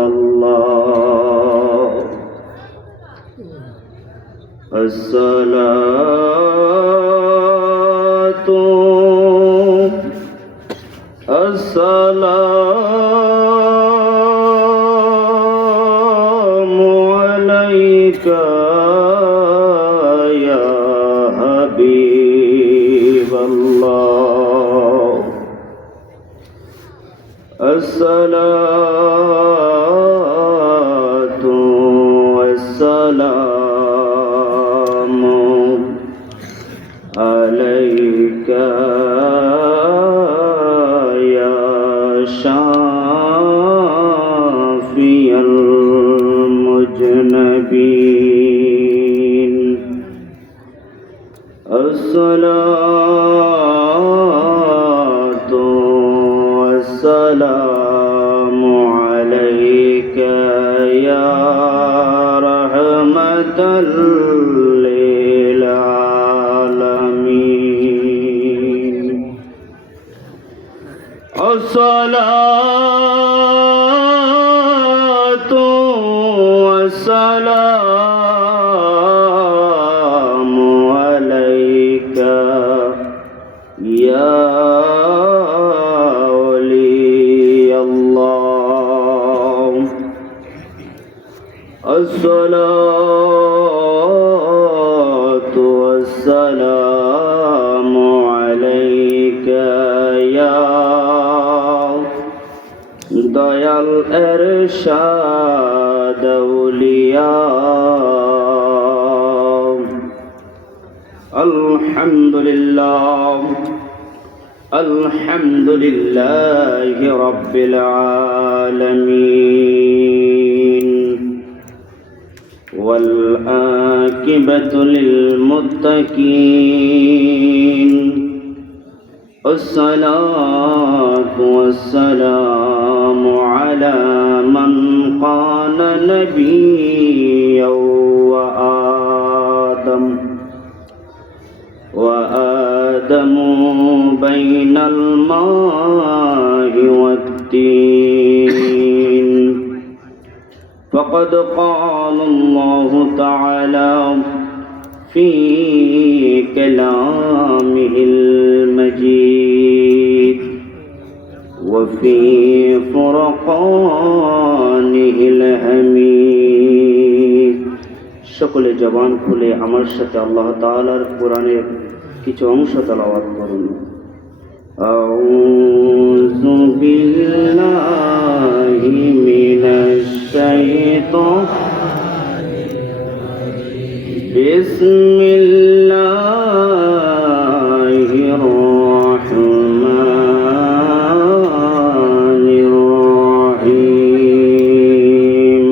الله الصلاة السلام عليك يا حبيب الله الصلاة والسلام عليك يا شافي المذنبين الصلاة والسلام عليك يا رحمة للعالمين الصلاة والسلام عليك يا ولي الله الصلاة والسلام عليك يا দয়াল এরশাদ আউলিয়া আলহামদুলিল্লাহ আলহামদুলিল্লাহি রাব্বিল আলামিন ওয়াল আকিবাতু লিল মুত্তাকিন الصلاة والسلام على من قال نبيا وآدم بين الماء والدين فقد قال الله تعالى في كلامه المجيد وفي فرقانه الحميد সকলে জবান খুলে আমার সাথে আল্লাহ তাআলার কোরআনের কিছু অংশ তেলাওয়াত করুন আউযু বিল্লাহি মিনাশ শাইতানির রাজিম বিসমিল্লাহির রাহমানির রাহিম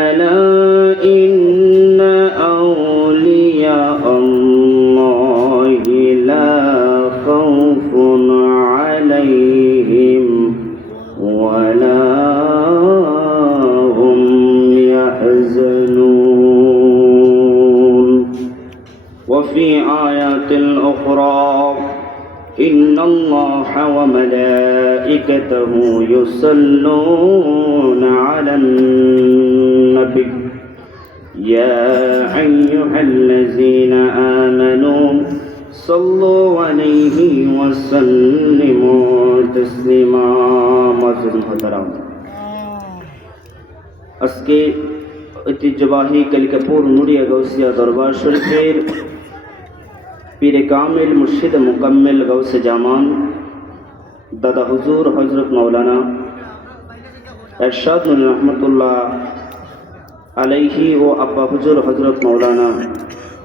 আলা ইন্না আউলিয়া আল্লাহি লা খাউফুন আলাইহিম ওয়ালা হুম ইয়াহজানুন وفي آيات أخرى إن الله وملائكته يصلون على النبي يا أيها الذين آمنوا صلوا عليه وسلموا تسليما معزز محترم আজকে ঐতিহ্যবাহী কালিকাপুর নুরিয়া গাউসিয়া দরবার শরীফের পীরে কামিল মুর্শিদ মুকাম্মেল গাউসে জামান দাদা হুজুর হযরত মাওলানা এরশাদ নূর রহমতুল্লাহ আলাইহি ও আব্বা হুজুর হযরত মাওলানা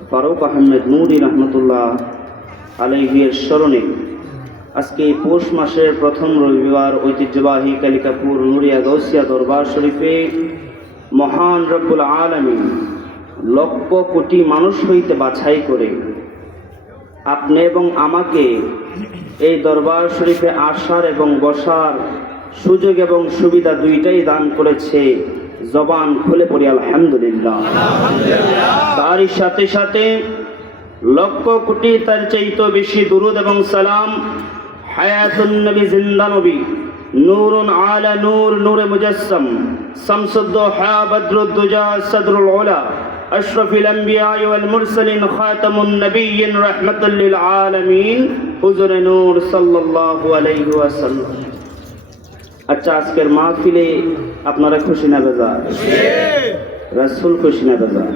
ফারুক আহমেদ নূরি রহমতুল্লাহ আলাইহি এর স্মরণে আজকে পৌষ মাসের প্রথম রবিবার ঐতিহ্যবাহী কালিকাপুর নুরিয়া গাউসিয়া দরবার শরীফে মহান রব্বুল আলামিন লক্ষ কোটি মানুষ হইতে বাছাই করে আপনি এবং আমাকে এই দরবার শরীফে আসার এবং বসার সুযোগ এবং সুবিধা দুইটাই দান করেছে। জবান খুলে পড়ি আলহামদুলিল্লাহ। তারই সাথে সাথে লক্ষ কোটি তার চাইতে বেশি দুরুদ এবং সালাম হায়াতুন নবী জিন্দা নবী نور على نور نور مجسم شمس الضحى بدر الدجى صدر العلا أشرف الأنبياء والمرسلين خاتم النبيين رحمة للعالمين حضور نور صلى الله عليه وسلم আচ্ছা আজকের মাহফিলে আপনারা খুশি না বেজার? রাসূল খুশি না বেজার?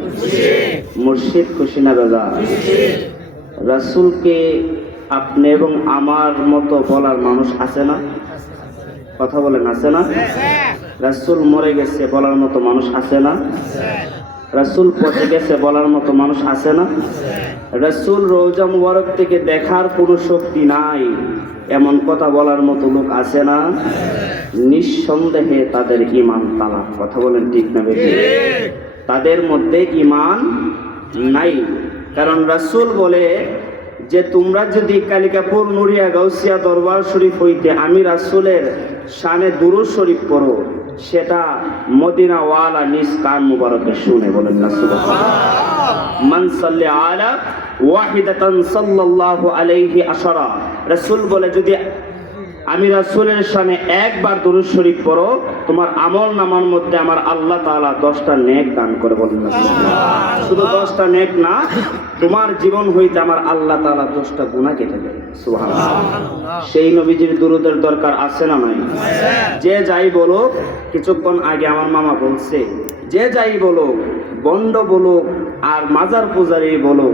মুর্শিদ খুশি না বেজার? রাসূলকে আপনি এবং আমার মতো বলার মানুষ আছে না? কথা বলেন, আছে না? রাসূল মরে গেছে বলার মতো মানুষ আছে না? রাসূল পচে গেছে বলার মতো মানুষ আছে না? রাসূল রওজা মুবারক থেকে দেখার কোনো শক্তি নাই এমন কথা বলার মতো লোক আছে না? নিঃসন্দেহে তাদের ঈমান তালা। কথা বলেন ঠিক না বেঠিক? তাদের মধ্যে ঈমান নাই। কারণ রাসূল বলে যে তোমরা যদি কালিকাপুর নুরিয়া গাউসিয়া দরবার শরীফ হইতে আমি রাসূলের শানে দুরূদ শরীফ পড়ো, সেটা মদিনাওয়ালা নিজ কান মুবারকে শুনে। বলেন না সুবহানাল্লাহ। মান সাল্লি আলা ওয়াহিদাতান সাল্লাল্লাহু আলাইহি আশারা। রাসূল বলে যদি আমি রাসূলের শানে একবার দুরূদ শরীফ পড়ো, তোমার আমল নামার মধ্যে আমার আল্লাহ তাআলা 10টা নেক দান করে। বলেন না সুবহানাল্লাহ। শুধু 10টা নেক না, তোমার জীবন হইতে আমার আল্লাহ তাআলা 10টা গুনাহ কেটে দেয়। সুবহানাল্লাহ। সেই নবীজির দুরূদের দরকার আছে না নাই? যে যাই বলো, কিছুক্ষণ আগে আমার মামা বলছে, যে যাই বলো, বন্ড বলো আর মাজার পূজারি বলো,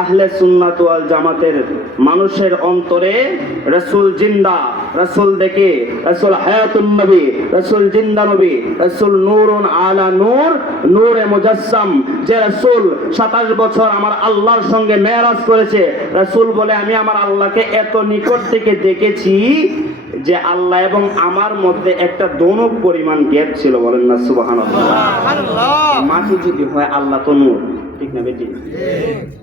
আহলে সুন্নাত ওয়াল জামাতের মানুষের অন্তরে রাসূল জিন্দা, রাসূল দেখে, রাসূল হায়াতুন নবী, রাসূল জিন্দা নবী, রাসূল নূরুন আলা নূর নূরে মুজাসসাম। যে রাসূল 27 বছর আমার আল্লাহর সঙ্গে মেরাজ করেছে, রাসূল বলে আমি আমার আল্লাহকে এত নিকট থেকে দেখেছি যে আল্লাহ এবং আমার মধ্যে একটা দনক পরিমাণ গ্যাপ ছিল। বলেন না সুবহানাল্লাহ। মাটি যদি হয় আল্লাহ তো নূর, ঠিক না বেটি?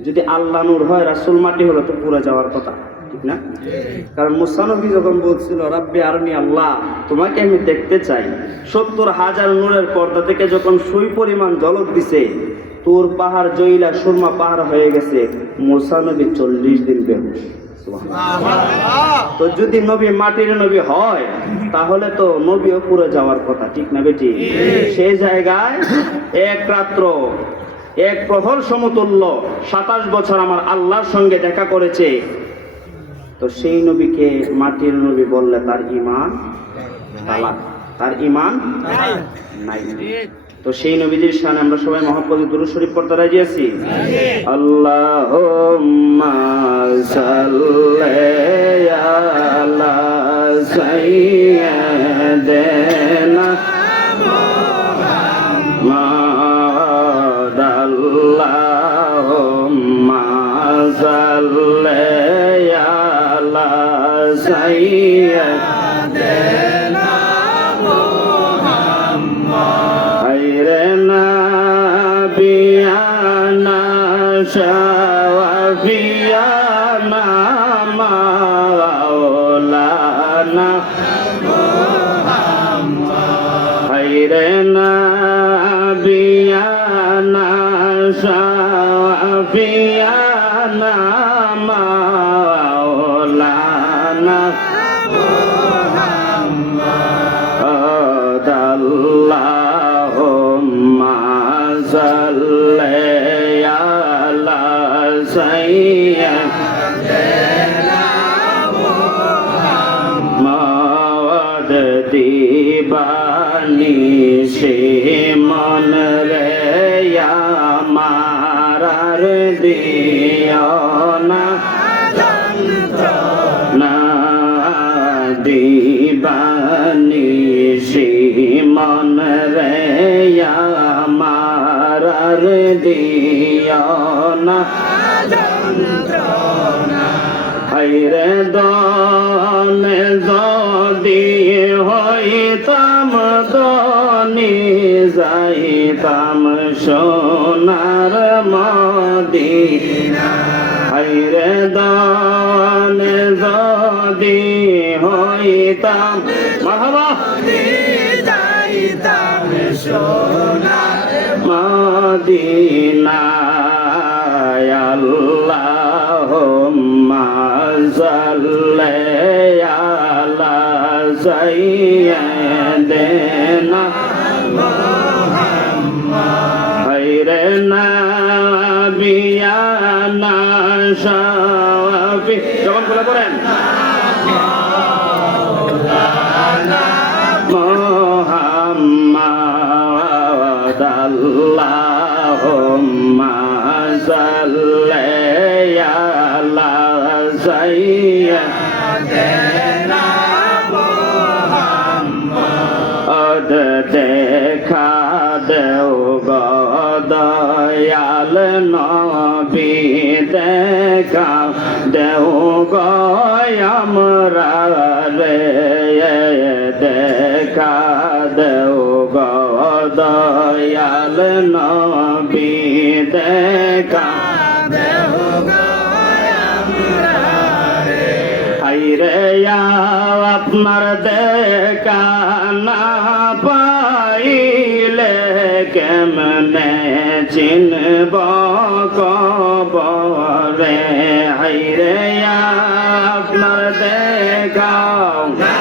যদি আল্লাহ নূর হয় রাসূল মাটি হলে তো পুরো যাওয়ার কথা, ঠিক না? কারণ মুসা নবী যখন বলছিল রাব্বি আরনি, আল্লাহ তোমাকে আমি দেখতে চাই, 70,000 নূরের পর্দা থেকে যখন সুই পরিমাণ ঝলক দিছে, তোর পাহাড় জইলা সুরমা পাহাড় হয়ে গেছে, মুসা নবী 40 দিন বেহুশ। তো যদি নবী মাটির নবী হয় তাহলে তো নবীও পুরো যাওয়ার কথা, ঠিক না বেটি? সেই জায়গায় এক রাত্র এক প্রহর সমতুল্য 27 বছর আমার আল্লাহর সঙ্গে দেখা করেছে। তো সেই নবীকে মাটির নবী বললে তার ঈমান তালাক, তার ঈমান নাই। তো সেই নবীজির শানে আমরা সবাই মহব্বতে দুরূদ শরীফ পড়তে রাজি আছি? আল্লাহুম্মা সাল্লি আলা সাইয়্যিদিনা মুহাম্মাদ। আল্লাহুম্মা সাল্লি আলা সাইয়্যিদিনা শাওয়াফিয়ানা মাওলানা মুহাম্মদ। খায়রে নাবিয়ানা শাওয়াফিয়ানা মাওলানা মুহাম্মদ। আল্লাহুম্মা সাল্লি সাইয়্যিদিনা মুহাম্মদ। দিবানি সে মন রে আমার দিও না যন্ত্রণা। দিবানি সে মন রে আমার দিও না যন্ত্রণা। হায়রে দনে যদি হইতাম দনি যাইতাম সোনার মদিনা। হায়রে দনে যদি হইতাম মারহাবা যাইতাম সোনার মদিনা। আল্লাহুম্মা সাল্লি আলা সাইয়্যিদিনা খায়রে নাবিয়ানা শাফি যখন বলে পড়েন মুহাম্মদ আল্লাহুম্মা সাল্লি আলা সাইয়্যিদিনা মুহাম্মদ দেখা দেও দয়াল নবী দেখা দেও আমরা রে দেখা দেও দয়াল নবী দেখা দেও হায়রে আপনার দেখা না পাইলে কেমনে চিনব কবরে হায়রে আপনার দেখা না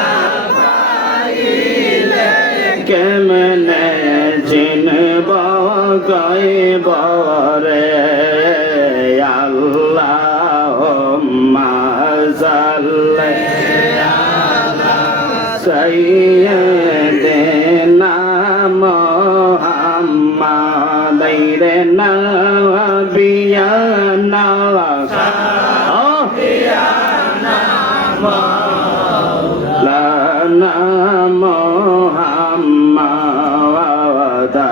পাইলে কেমনে চিনব কবরে আল্লাহুম্মা সাল্লি আলা সাইয়্যিদিনা মুহাম্মাদ রে নাবিয়ানা মাওলানা মুহাম্মাদ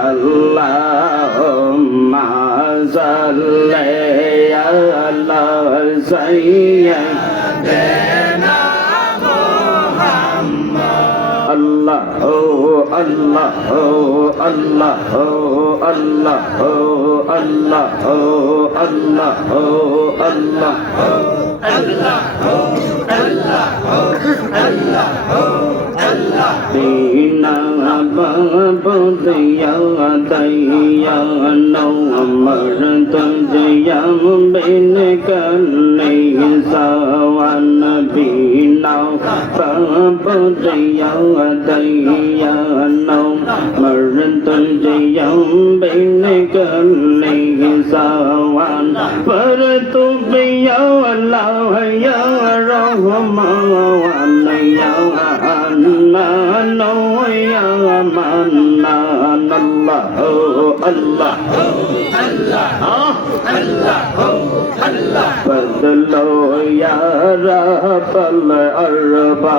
আল্লাহুম্মা সাল্লি আলা সাইয়্যিদিনা Allah oh Allah oh Allah oh Allah oh Allah oh Allah oh Allah Allah oh Allah oh Allah oh Allah Dina babudya daya no amar tujya bin kalne sawan bina babudya daya no amar tujya bin kalne sawan par tu biya Allah ya rahman ya Mannan ya Mannan Allah Allah Allah Allah Allah Fadlo ya Rabbal arba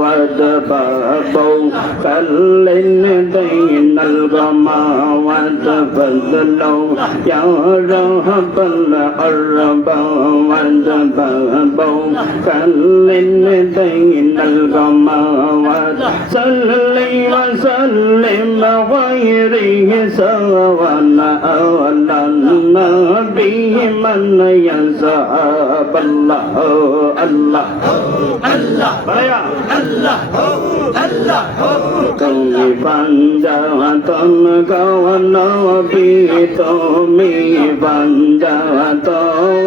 wadbabu kallin dainal gamawat Fadlo ya Rabbal arba wadbabu kallin dainal gamawat Salli wa sallim غيره سواء أولا نبي من يزعب الله الله الله الله الله তুমি পাঞ্জাতন গওয়ান নবী তুমি পাঞ্জাতন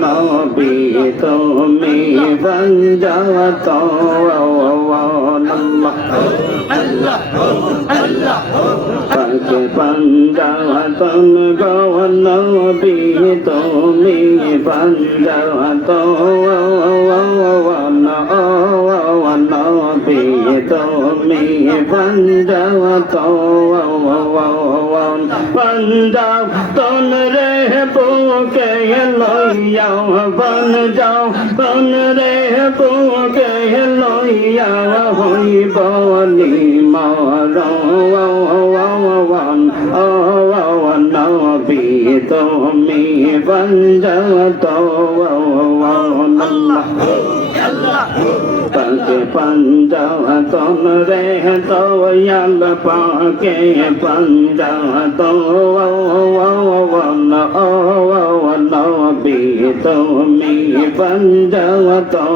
নবী তুমি পাঞ্জাতন আল্লাহ আল্লাহ পাকে পাঞ্জাতন গওয়ান নবী তুমি পাঞ্জাতন নবী তুমি পাঞ্জাতন রে বুকে লইয়া পাঞ্জাতন রে বুকে লইয়া হইব নিমরণ নবী তুমি পাঞ্জাতন পাকে পাঞ্জাতন রে দয়াল পাকে পাঞ্জাতন নবী তুমি পাঞ্জাতন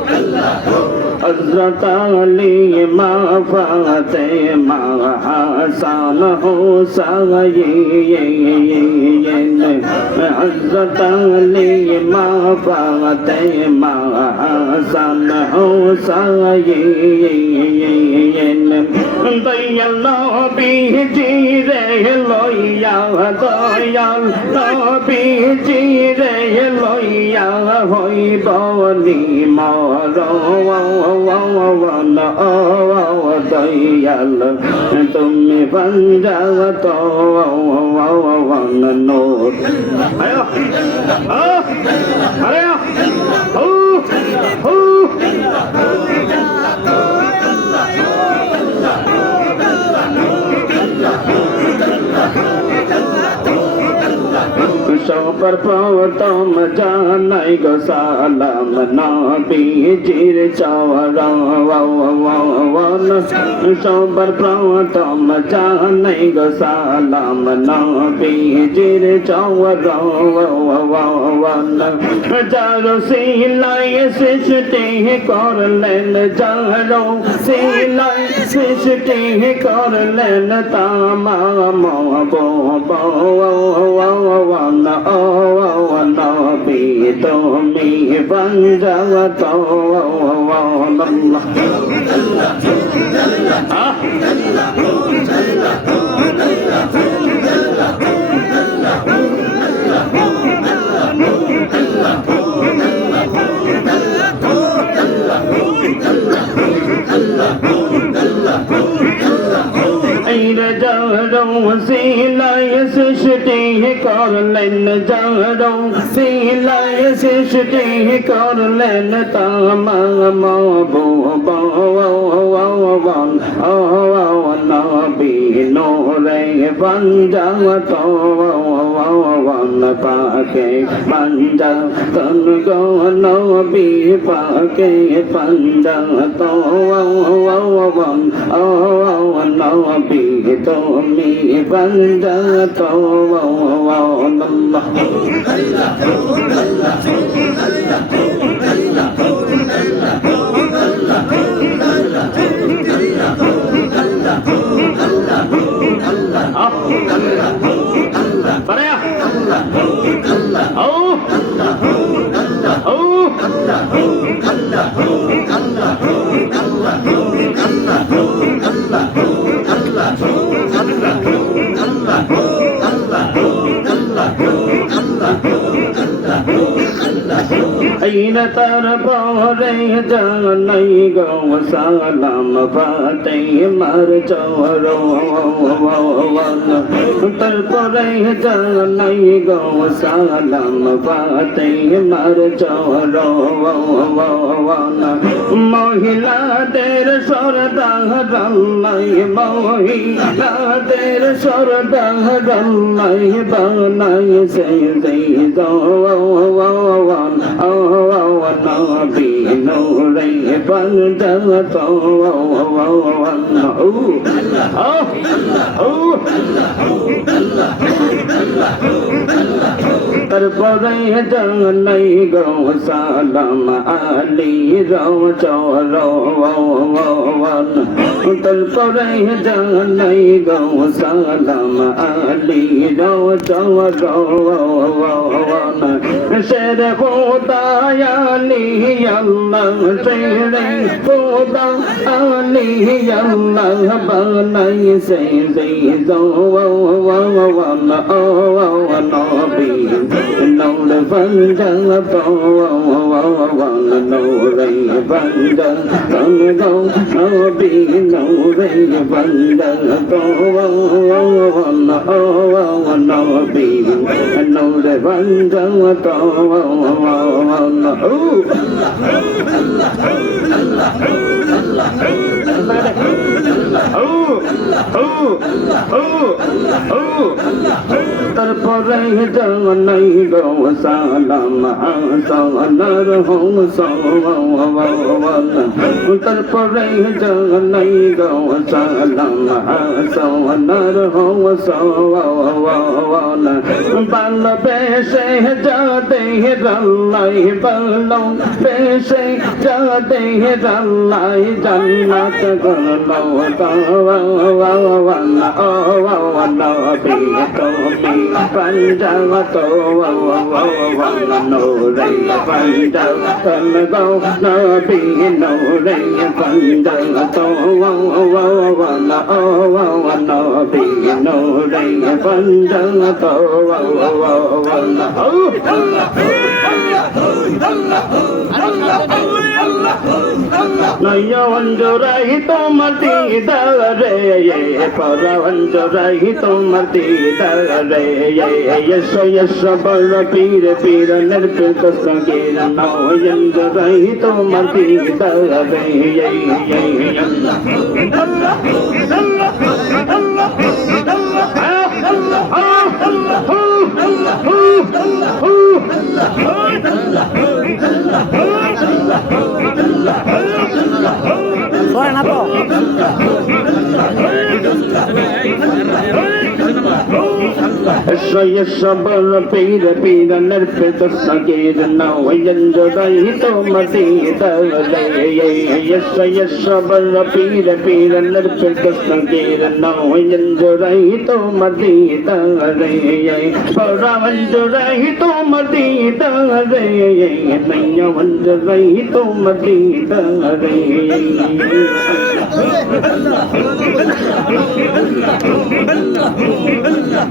আল্লাহ হযরত আলী মা ফাতেমা হাসান হুসাইন হযরত আলী মা ফাতেমা হাসান হুসাইন দয়াল নবীজি রে লইয়া দয়াল নবীজি রে লইয়া হইব নিমরণ দয়াল তুমি পঞ্জাবত নূর আরে সবার প্রথম জানাই গো সালাম নবীজির চরণ সবার প্রথম জানাই গো সালাম নবীজির চরণ যার সিলাই সৃষ্টি করলেন যার সিলাই সৃষ্টি করলেন তামাম নবী তুমি বঞ্জাবত সিলাই সৃষ্টি করলেন যারো সিলাই সৃষ্টি করলেন তামাম ভুবন নবী নূরে পঞ্জাবত পাকে পঞ্জাতন গো নবী পাকে পঞ্জাত নবী তুমি পঞ্জাত আইন তারপরে জানাই গো সালাম ফাতেমার চরণ তারপরে জানাই গো সালাম ফাতেমার চরণ মহিলাদের সরদার মহিলাদের সরদার বানাই সেই নবী নূরে পঞ্জাবত তারপরে জানাই গো সালাম আলী চরণ তারপরে জানাই গো সালাম আলী চরণ শের খোদায়ালি আল্লাহ শেরে খোদা আলি আল্লাহ বানাই সে নবী নূর পঞ্জাবত নূরে পঞ্জাবত নবী নূরে পঞ্জাবত নবী নূরে পঞ্জাবত তারপরে জানাই গো সালাম হাসানার হোসাওয়াল তারপরে জানাই গো সালাম হাসানার হোসাওয়াল ভালোবেসে যাতে রাল্লাই বলো বেসে যাতে রাল্লাই জান্নাত করলো তাওয়াল্লা ও নবী তুমি পঞ্জাত নূরে পঞ্জাত গো নবী নূরে পঞ্জাত নবী নূরে পঞ্জাত নয়ঞ্জরাই তোমার দিদারে পরঞ্জরাই তোমার দিদারে এসো এসো বড় পীর পীর নির্পিত সগীর নয়ঞ্জরাই তোমার দিদারে না তো এসো এসো বড় পীর পীর নির্পিত সগীর নয়ঞ্জরাই তোমার দিদারে এসো এসো বড় পীর পীর নির্পিত সগীর নয়ঞ্জরাই তোমার দিদারে পরঞ্জরাই তোমার দিদারে নয়ঞ্জরাই তোমার দিদারে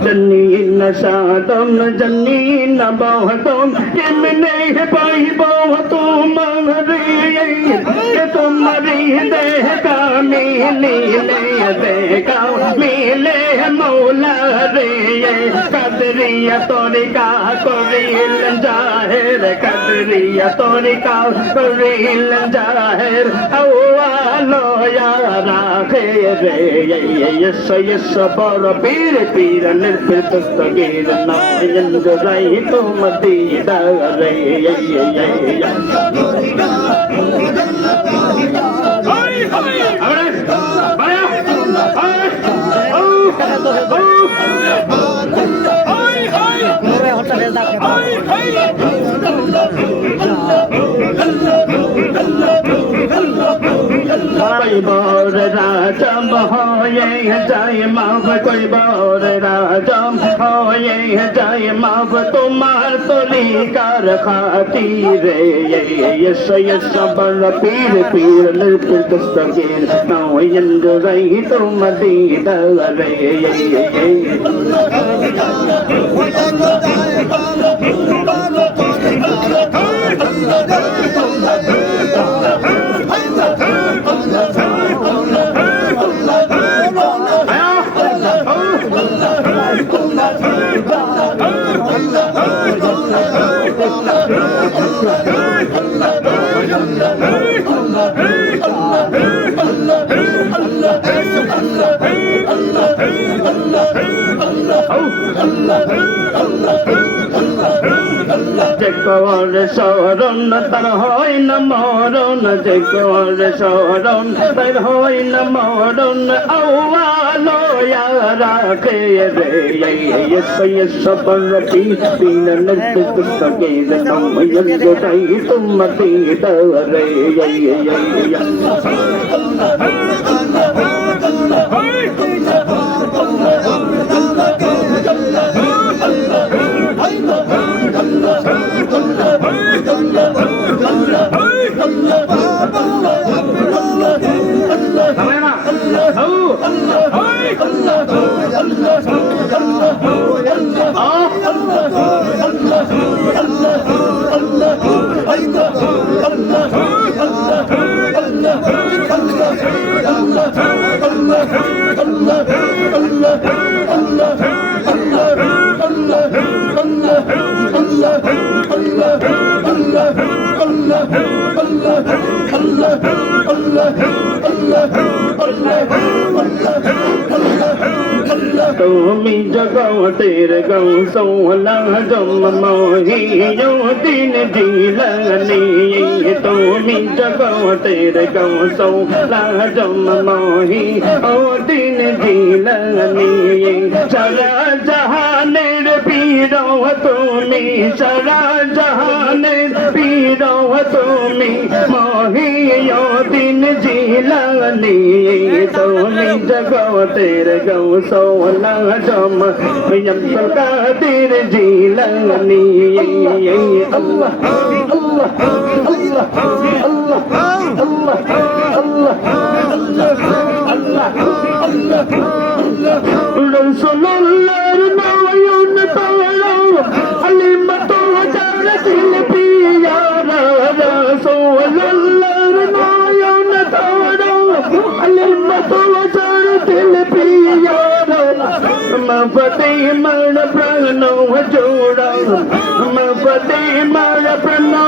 जन्नीन सादम जन्नीन बहुतम किमने पाई बहुतम रे तुम्हारी देह का मिले देखा मिले मौला रे कदरिया तोरिका कोरिल जाहिर कदरिया तोरिका कोरिल जाहिर अव्वालो या राखे रे यस यस पर पीर पीर निर्पित सगीर नयंजराई तुम दीदारे कोई बोर राजम होए जाय माफ कोई बोर राजम होए जाय माफ तुम्हार तोली कर खातिर यस यस बल पीर पीर निर्पित सगीर नयंजराई तुम दीदारे যেকর শরণ তার হয় না মরণ যেকর শরণ তার হয় না মরণ আওয়ালো ইয়া রাখে রে ইয়েস বল পীর পীর নির্পিত সগীর নয়ঞ্জরাই তুম দীদারে Allah তুমি জগতের গৌসলা মহিউদ্দিন জিলানী তুমি জগতের গৌসলা মহিউদ্দিন জিলানী সারা জাহানের পীর তুমি সারা জাহানের পীর তুমি মহিউদ্দিন জিলানী তুমি জগতের গৌসলা আব্দুল কাদের জিলানী আল্লাহ আল্লাহ আল্লাহ আল্লাহ আল্লাহ আল্লাহ আল্লাহ রাসূলুল্লাহর নয়ন তারা আলিমত জারাতিল পিয়ারা রাসূলুল্লাহর নয়ন তারা আলিমত জারাতিল পিয়ারা মফতে মর প্রাণো জোড়া মফতে মর প্রাণো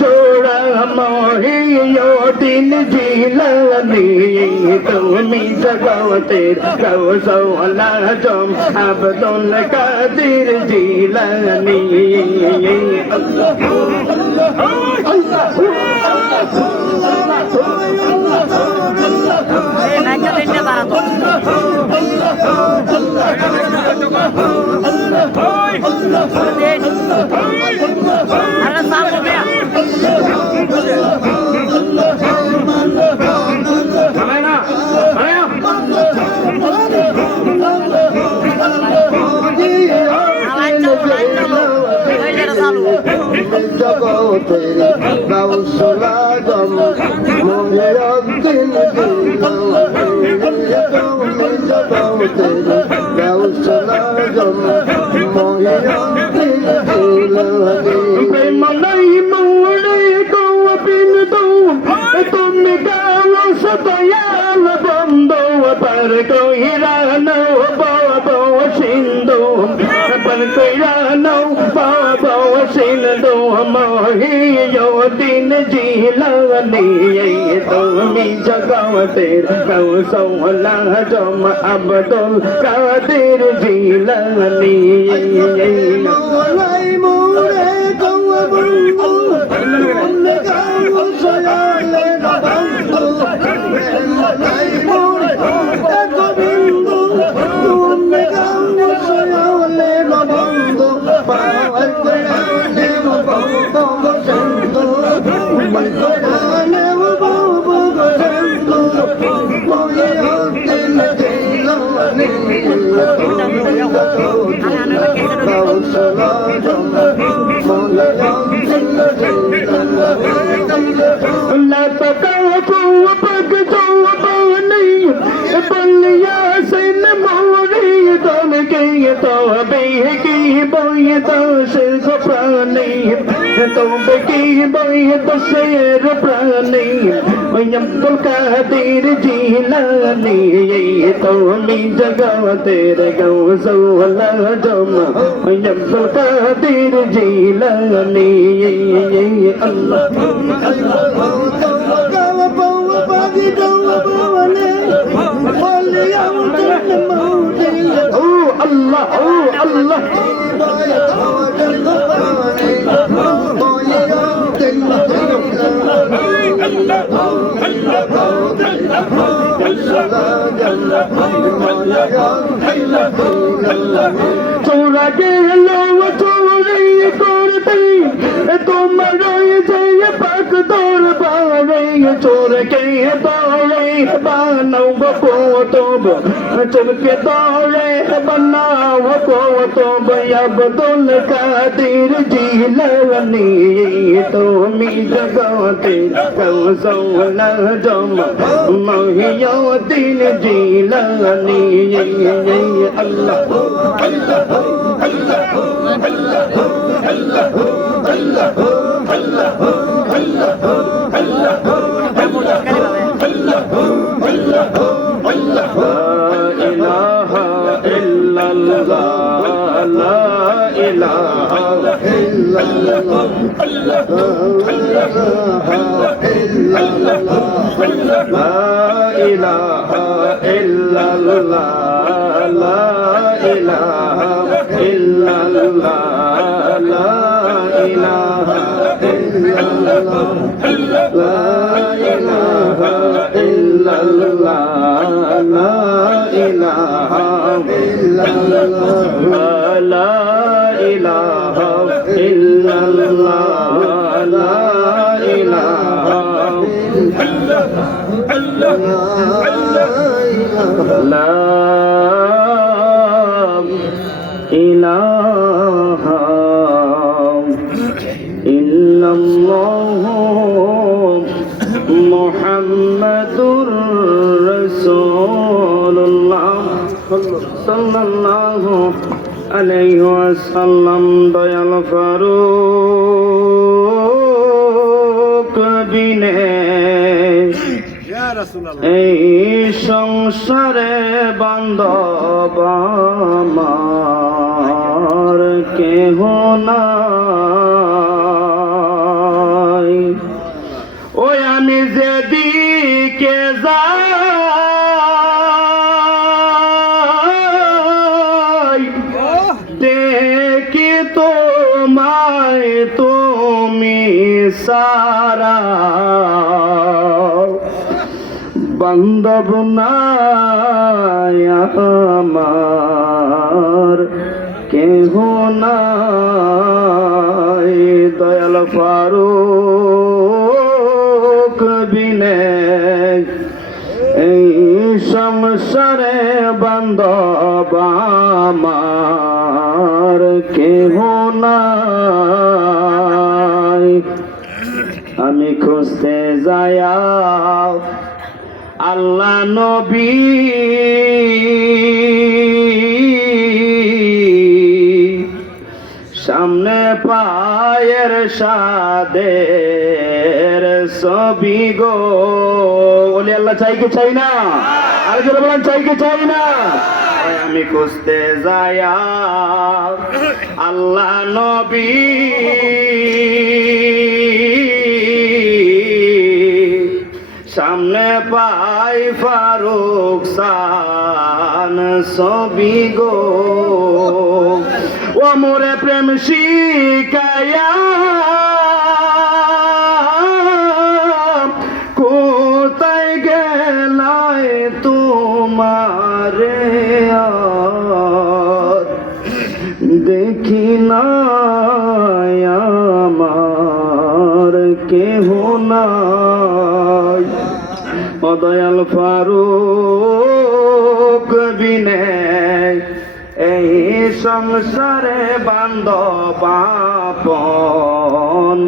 জোড়া মহিউদ্দিন জিলানী তুমি জগতের গৌসলা আব্দুল কাদের জিলানী আল্লাহ আল্লাহ জগতের গৌসলা মহিউদ্দিন তুমি জগতের গৌসলা মহিউদ্দিন প্রেম নাই মোড়ে গোবিন তুমি গাও সদয়াল বন্ধু পর কইরানো বাবা সিন্ধু পর কইরানো বাবা সিন্ধু মহিউদ্দিন জিলানী তুমি জগতের গৌসলা আব্দুল কাদের জিলানী لا تقوى بقدو بني بليا سن موريد لكي توبيه كي بيد شيخ براني توبكي بيد شير براني عبد القادر جيلاني تومي جگوتر گوسولا عبد القادر جيلاني الله الله الله তোরা গেল তোরে করতে তোমার যে পাক তোর বারে চোরকে দৌড়ে বানাও পোতব চোরকে দৌড়ে বানাও পোতব আব্দুল কাদের জিলানী তুমি জগতের গৌসলা মহিউদ্দিন জিলানী আল্লাহ আল্লাহ আল্লাহ আল্লাহ আল্লাহ لا ইলাহা ইল্লাল্লাহ লা ইলাহা ইল্লাল্লাহ লা ইলাহা ইল্লাল্লাহ লা ইলাহা ইল্লাল্লাহ লা ইলাহা ইল্লাল্লাহ লা ইলাহা ইল্লাল্লাহ লা ইলাহা ইল্লাল্লাহ লা ইলাহা লা ইলাহা ইল্লাল্লাহ মুহাম্মাদুর রাসূলুল্লাহ সাল্লাল্লাহু আলাইহি ওয়াসাল্লাম দয়াল ফারুক বিনে এই সংসারে বান্ধব আমার কেহ নাই। ওই আমি যেদিকে যাই দেখি তোমায় তুমি সারা বান্ধব নাই আমার কেহ নাই। দয়াল ফারুক বিনে এই সংসারে বান্ধব আমার কেহ নাই। আমি খুঁজতে যায়া আল্লাহ নবী সামনে পায়ের সাদের ছবি গো। বলি আল্লাহ চাই কি চাই না? আর জোরে বলেন চাই কি চাই না? আমি খুঁজতে যায়া আল্লাহ নবী সামনে পাই ফারুক সান ছবি গো। ও মোরে প্রেম শিকায়া কোথায় গেলাই তোমারে দেখি না আমার কেহ নাই। দয়াল ফারুক বিনে এই সংসারে বান্ধব আপন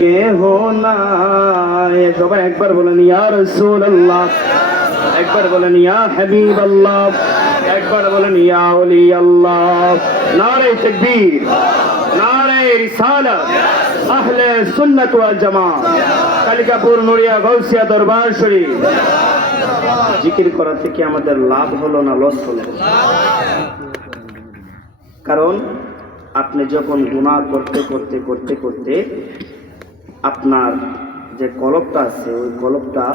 কেহ নাই। সবাই একবার বলেন ইয়া রাসূলুল্লাহ, একবার বলেন ইয়া হাবিবাল্লাহ, একবার বলেন ইয়া ওলি আল্লাহ। নারে তাকবীর, নারে রিসালাত, আহলে সুন্নাত ওয়াল জামাত, কালিকাপুর নড়িয়া গৌসিয়া দরবার শরীফ। জিকির করা থেকে আমাদের লাভ হলো না লস হলো? কারণ আপনি যখন গুনাহ করতে করতে করতে করতে আপনার যে কলবটা আছে ওই কলবটা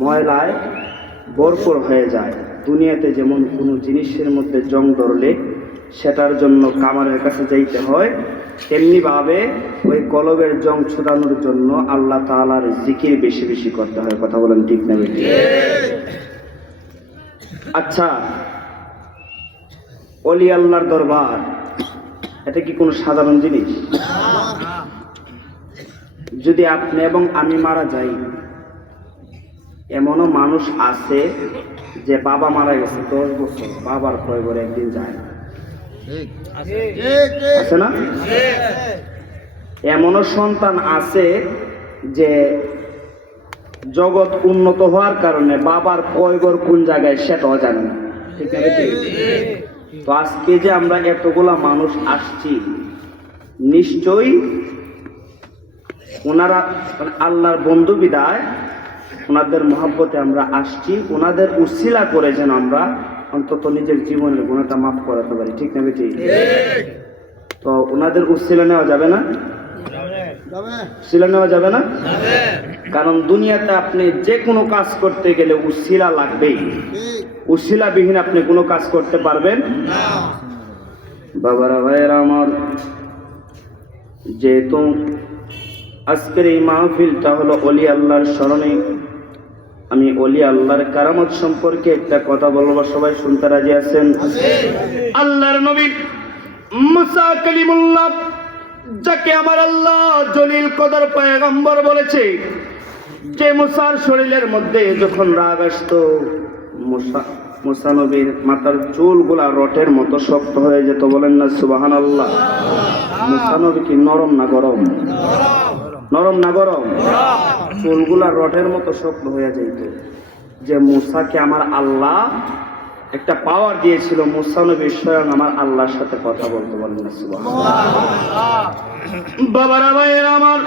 ময়লায় ভরপুর হয়ে যায়। দুনিয়াতে যেমন কোনো জিনিসের মধ্যে জং ধরলে সেটার জন্য কামারের কাছে যাইতে হয়, তেমনিভাবে ওই কলবের জং ছুটানোর জন্য আল্লাহ তাআলার জিকির বেশি বেশি করতে হয়। কথা বলেন ঠিক না বেশি? আচ্ছা, ওলি আল্লাহর দরবার এটা কি কোনো সাধারণ জিনিস? যদি আপনি এবং আমি মারা যাই, এমনও মানুষ আছে যে বাবা মারা গেছে 10 বছর, বাবার কয়বরে একদিন যায় না, আছে না? এমনও সন্তান আছে যে জগৎ উন্নত হওয়ার কারণে বাবার কয়বর কোন জায়গায় সেটাও জানে না, ঠিক না? তো আজকে যে আমরা এতগুলা মানুষ আসছি, নিশ্চয়ই ওনারা আল্লাহর বন্ধু বিদায় ওনাদের মহব্বতে আমরা আসছি, ওনাদের উসিলা করে যেন আমরা অন্তত নিজের জীবনের গুনাহটা মাফ করাতে পারি, ঠিক না বেটি? ওনাদের উসিলা নেওয়া যাবে না? উসিলা নেওয়া যাবে না? কারণ দুনিয়াতে আপনি যে কোনো কাজ করতে গেলে উসিলা লাগবেই। উসিলা বিহীন আপনি কোনো কাজ করতে পারবেন না। বাবারা ভাইয়েরা আমার, যেহেতু আজকের এই মাহফিলটা হলো ওলি আল্লাহর স্মরণে, আমি ওলি আল্লাহর কারামত সম্পর্কে একটা কথা বলবো। সবাই শুনতে রাজি আছেন? আল্লাহর নবী মুসা কালিমুল্লাহ, যাকে আমার আল্লাহ জলিল কদর পয়গম্বর বলেছে, যে মুসার শরীরের মধ্যে যখন রাগ আসতো, মুসা নবীর মাথার চুলগুলা রটের মতো শক্ত হয়ে যেত। বলেন না সুবহানাল্লাহ। মুসা নবী কি নরম না গরম? নরম না গরম? চুলগুলা রটের মতো শক্ত হয়ে যেত। যে মুসাকে আমার আল্লাহ একটা পাওয়ার দিয়েছিল, মুসা নবী স্বয়ং আমার আল্লাহর সাথে কথা বলতে। বলেন না সুবহানাল্লাহ। বাবারা ভাইয়েরা আমার,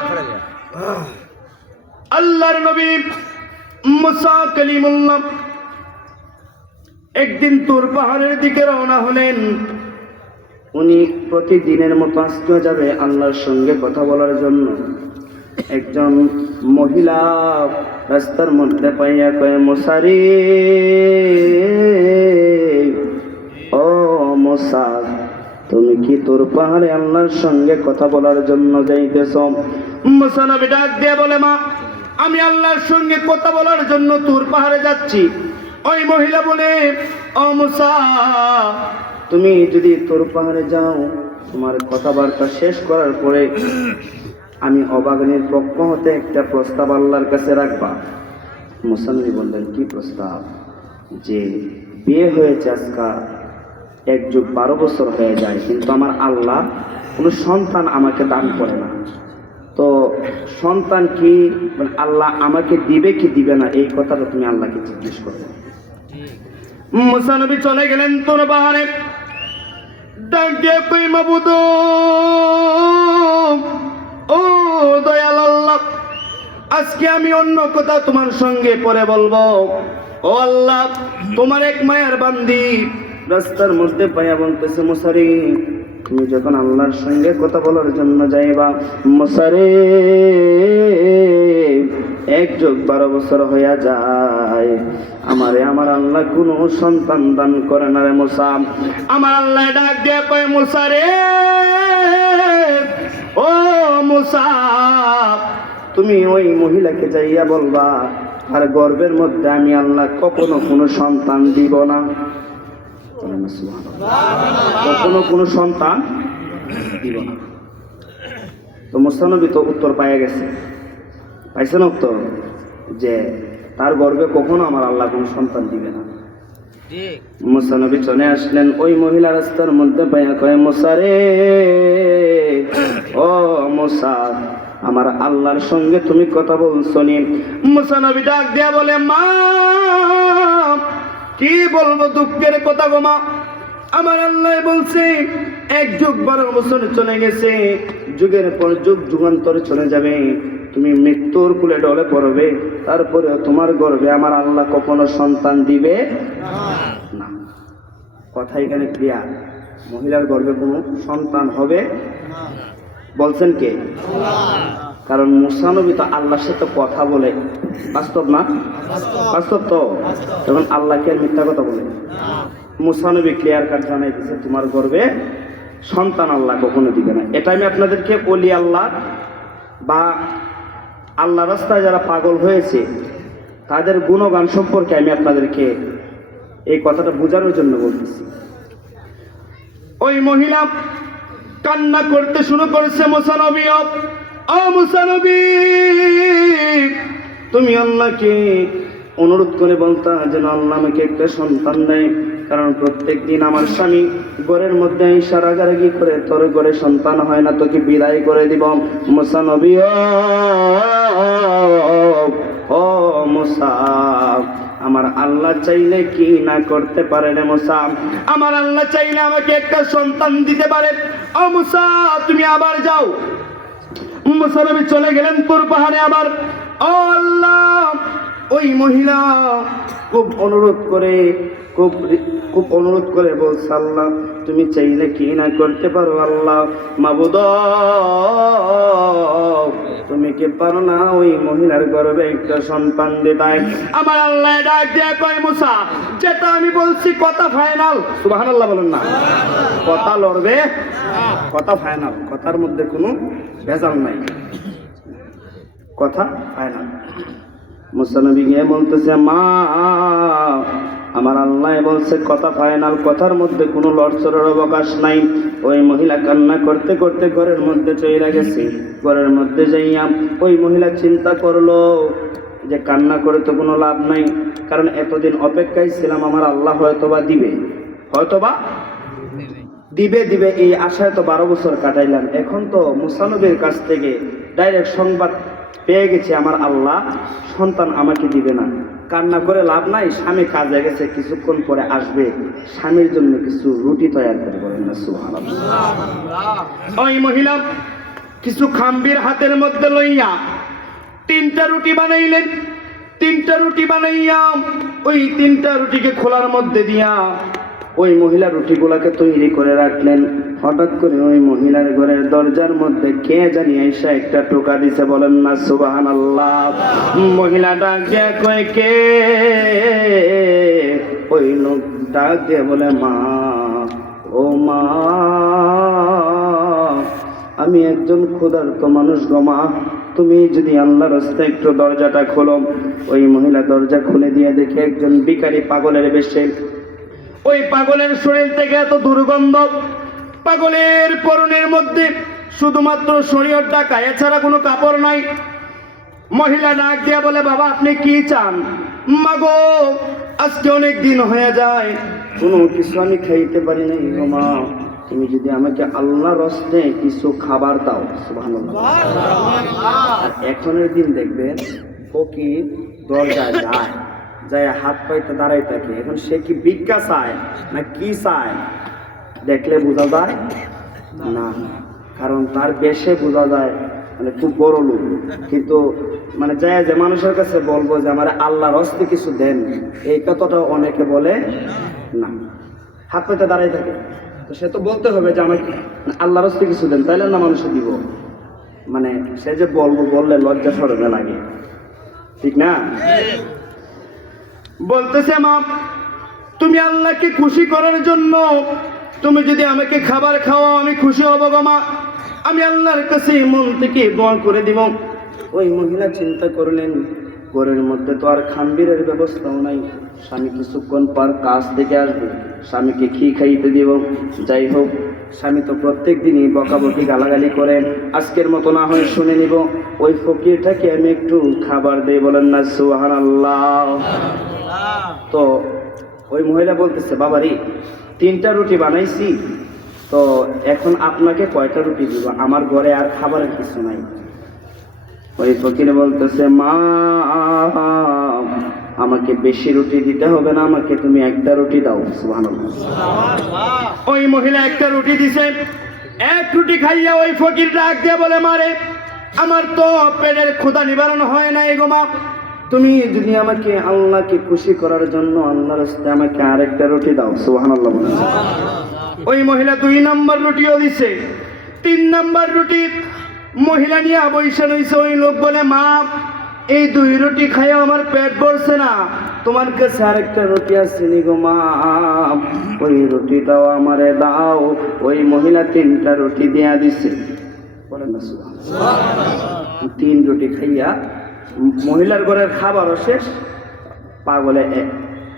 আল্লাহর নবী মুসা কালিমুল্লাহ একদিন তুর পাহাড়ের দিকে রওনা হলেন। উনি প্রতিদিনের মতো আজকে যাবে আল্লাহর সঙ্গে কথা বলার জন্য। একজন মহিলা রাস্তার মধ্যে পাইয়া কয়, মুসা রে, ও মুসা, তুমি কি তোর পাহাড়ে আল্লাহর সঙ্গে কথা বলার জন্য যাইতেছ? মুসা নবী ডাক দিয়ে বলে, মা, আমি আল্লাহর সঙ্গে কথা বলার জন্য তোর পাহাড়ে যাচ্ছি। ওই মহিলা বলে, ও মুসা, তুমি যদি তোর পাহাড়ে যাও, তোমার কথাবার্তা শেষ করার পরে আমি অবাগনের পক্ষ হতে একটা প্রস্তাব আল্লাহর কাছে রাখবা। মুসা নবী বললেন, কি প্রস্তাব? যে বিয়ে হয়েছে আজকা 1 যুগ 12 বছর হয়ে যায়, কিন্তু আমার আল্লাহ কোনো সন্তান আমাকে দান করে না। তো সন্তান কি আল্লাহ আমাকে দিবে কি দিবে না, এই কথাটা তুমি আল্লাহকে জিজ্ঞেস করবে। মুসা নবী চলে গেলেন তোর পাহাড়ে। ডাক দিয়ে কই, মাবুদ, ও দয়াল আল্লাহ, আজকে আমি অন্য কথা তোমার সঙ্গে পরে বলবো। ও আল্লাহ, তোমার এক মায়ার বান্দি রাস্তার মধ্যে পাইয়া বলতেছে, মুসা রে, তুমি যখন আল্লাহর সঙ্গে কথা বলার জন্য যাইবা, মুসা রে, 1 যুগ 12 বছর হইয়া যায়, আমার আল্লাহ কোনো সন্তান দান করে না রে মুসা। আমার আল্লাহ ডাক দিয়ে কয়, মুসা রে, ও মুসা, তুমি ওই মহিলাকে যাইয়া বলবা, আর গর্ভের মধ্যে আমি আল্লাহ কখনো কোনো সন্তান দিব না। কখনো কোনো সন্তান দিব না। তো মুসা নবী তো উত্তর পাইয়া গেছে, পাইছেন উত্তর, যে তার গর্ভে কখনো আমার আল্লাহ কোনো সন্তান দিবে না। মুসা নবী চলে আসলেন। ওই মহিলা রাস্তার মধ্যে পাইয়া কয়, মুসা রে, ও মুসা, আমার আল্লাহর সঙ্গে তুমি কথা বলছো নি? মুসা নবী ডাক দিয়া বলে, মা, কি বলবো, দুঃখের কথা গো মা। আমার আল্লাহ বলছে 1 যুগ 12 বছর চলে গেছে, যুগের পর যুগ যুগান্তরে চলে যাবে, তুমি মৃত্যুর কুলে ডলে পড়বে, তারপরে তোমার গর্ভে আমার আল্লাহ কখনো সন্তান দিবে না। কথা এখানে ক্লিয়ার। মহিলার গর্ভে কোনো সন্তান হবে বলছেন কে? কারণ মুসা নবী তো আল্লাহর সাথে কথা বলে, বাস্তব না? বাস্তব তো। তখন আল্লাহকে আর মিথ্যা কথা বলে? মুসা নবী ক্লিয়ার কাট জানাই দিচ্ছে, তোমার গর্ভে সন্তান আল্লাহ কখনো দিবে না। এটা আমি আপনাদেরকে ওলি আল্লাহ বা আল্লাহ রাস্তায় যারা পাগল হয়েছে তাদের গুণগান সম্পর্কে আমি আপনাদেরকে এই কথাটা বোঝানোর জন্য বলতেছি। ওই মহিলা কান্না করতে শুরু করেছে, মুসা নবী, ও মুসা নবী, তুমি আল্লাহকে অনুরোধ করে বলতা যেন আল্লাহ আমাকে একটা সন্তান দেয়, কারণ প্রত্যেক দিন আমার স্বামী ঘরের মধ্যে সারাগারাগি করে, তোর ঘরে সন্তান হয় না, তোকে বিদায় করে দিব। মুসা নবী, ও মুসা, আমার আল্লাহ চাইলে কি না করতে পারে রে মুসা? আমার আল্লাহ চাইলে আমাকে একটা সন্তান দিতে পারে। ও মুসা, তুমি আবার যাও। মুসা নবী চলে গেলেন তোর পাহাড়ে আবার। ও আল্লাহ, ওই মহিলা খুব অনুরোধ করে বলছে, আল্লাহ তুমি চাইলে কি না করতে পারো আল্লাহ মাবুদ, তুমি কি পারো না ওই মহিলার গর্ভে একটা সন্তান দিতে? আমার আল্লাহ ডাক দিয়ে কয় মুসা, যেটা আমি বলছি কথা ফাইনাল। সুবহানাল্লাহ বলেন না? কথা লড়বে, কথা ফাইনাল, কথার মধ্যে কোনো ভেজাল নাই, কথা ফাইনাল। মুসা নবী গিয়ে বলতেছে, মা আমার আল্লাহ বলছে কথা ফাইনাল, কথার মধ্যে কোনো লড়চড়ের অবকাশ নাই। ওই মহিলা কান্না করতে করতে ঘরের মধ্যে চলে গেছে। ঘরের মধ্যে যাইয়া ওই মহিলা চিন্তা করলো যে কান্না করে তো কোনো লাভ নাই, কারণ এতদিন অপেক্ষায় ছিলাম আমার আল্লাহ হয়তোবা দিবে, হয়তোবা দিবে দিবে, এই আশায় তো 12 বছর কাটাইলাম। এখন তো মুসা নবীর কাছ থেকে ডাইরেক্ট সংবাদ পেয়ে গেছে আমার আল্লাহ সন্তান আমাকে দিবে না। কান্না করে লাভ নাই, স্বামী কাজে গেছে, কিছুক্ষণ পরে আসবে, স্বামীর জন্য কিছু রুটি তৈরি করে বলেন না সুবহানাল্লাহ। ওই মহিলা কিছু খাম্বির হাতের মধ্যে লইয়া 3টা রুটি বানাইলেন। 3টা রুটি বানাইয়া ওই 3টা রুটিকে খোলার মধ্যে দিয়া ওই মহিলা রুটিগুলাকে তৈরি করে রাখলেন। হঠাৎ করে ওই মহিলার ঘরের দরজার মধ্যে কে জানি এসে একটা টোকা দিছে বলেন না সুবহানাল্লাহ। মহিলা ডাক দিয়ে কয় কে? ওই লোক ডাক দিয়ে বলে মা, ও মা আমি একজন ক্ষুধার্ত মানুষ গো মা, তুমি যদি আল্লাহর রাস্তায় একটু দরজাটা খোলো। ওই মহিলা দরজা খুলে দিয়ে দেখে একজন ভিখারি পাগলের বেশে। ওই পাগলের শরীর থেকে এত দুর্গন্ধ, পাগলের পরনের মধ্যে শুধুমাত্র শরীর ঢাকা, এছাড়া কোনো কাপড় নাই। মহিলা ডাক দিয়া বলে, বাবা আপনি কি চান? মাগো আজকে অনেক দিন হয়ে যায়, কোনো কিছু আমি খাইতে পারি নাই গো মা, তুমি যদি আমাকে আল্লাহর রাস্তে কিছু খাবার দাও। সুবহানাল্লাহ। আর এখনের দিন দেখবেন ও কি দরজায় যায়, যায় হাত পাইতে দাঁড়াই থাকে, এখন সে কি ভিক্ষা চায় না কি চায় দেখলে বোঝা যায় না, কারণ তার বেশে বোঝা যায় মানে খুব বড় লোক। কিন্তু মানে যায় যে মানুষের কাছে বলবো যে আমার আল্লাহর রাস্তে কিছু দেন, এই কথাটা অনেকে বলে না, হাত পাইতে দাঁড়াই থাকে। তো সে তো বলতে হবে যে আমাকে আল্লাহর রাস্তে কিছু দেন, তাইলে না মানুষে দিব। মানে সে যে বলবো, বললে লজ্জা শরমে লাগে, ঠিক না? বলতেছে মা তুমি আল্লাহকে খুশি করার জন্য তুমি যদি আমাকে খাবার খাওয়াও আমি খুশি হব গো মা, আমি আল্লাহর কাছে মন থেকে দোয়া করে দিব। ওই মহিলা চিন্তা করলেন ঘরের মধ্যে তো আর খাম্বিরের ব্যবস্থাও নাই, স্বামী কিছুক্ষণ পর কাজ থেকে আসবে, স্বামীকে কি খাইতে দিব। যাই হোক স্বামী তো প্রত্যেক দিনই বকাবকি গালাগালি করেন, আজকের মতো না হয় শুনে নিব, ওই ফকিরটাকে আমি একটু খাবার দেই বলেন না সুবহানাল্লাহ। তো ওই মহিলা বলতেছে, বাবারি 3টা রুটি বানাইছি, তো এখন আপনাকে কয়টা রুটি দিব? আমার ঘরে আর খাবারের কিছু নাই। ওই ফকির বলতেছে, মা আমাকে বেশি রুটি দিতে হবে না, আমাকে তুমি 1টা রুটি দাও। সুবহানাল্লাহ। ওই মহিলা 1টা রুটি দিছে। 1 রুটি খাইয়া ওই ফকির ডাক দিয়ে বলে, মারে আমার তো পেটের ক্ষুধা নিবারণ হয় না গো মা, তুমি যদি আমাকে আল্লাহকে খুশি করার জন্য আল্লাহর রাস্তায় আমাকে আরেকটা রুটি দাও। সুবহানাল্লাহ। ওই মহিলা 2 নম্বর রুটিও দিছে। 3 নম্বর রুটি মহিলা নিয়ে বৈশা রইছে। ওই লোক বলে, মা এই 2 রুটি খাইয়া আমার পেট ভরছে না, তোমার কাছে আরেকটা রুটি আছে নি গো মা, ওই রুটিটাও আমারে দাও। ওই মহিলা 3টা রুটি দিয়া দিছে। বলেন না সুবহানাল্লাহ। 3 রুটি খাইয়া মহিলার ঘরের খাবারও শেষ, পাগলে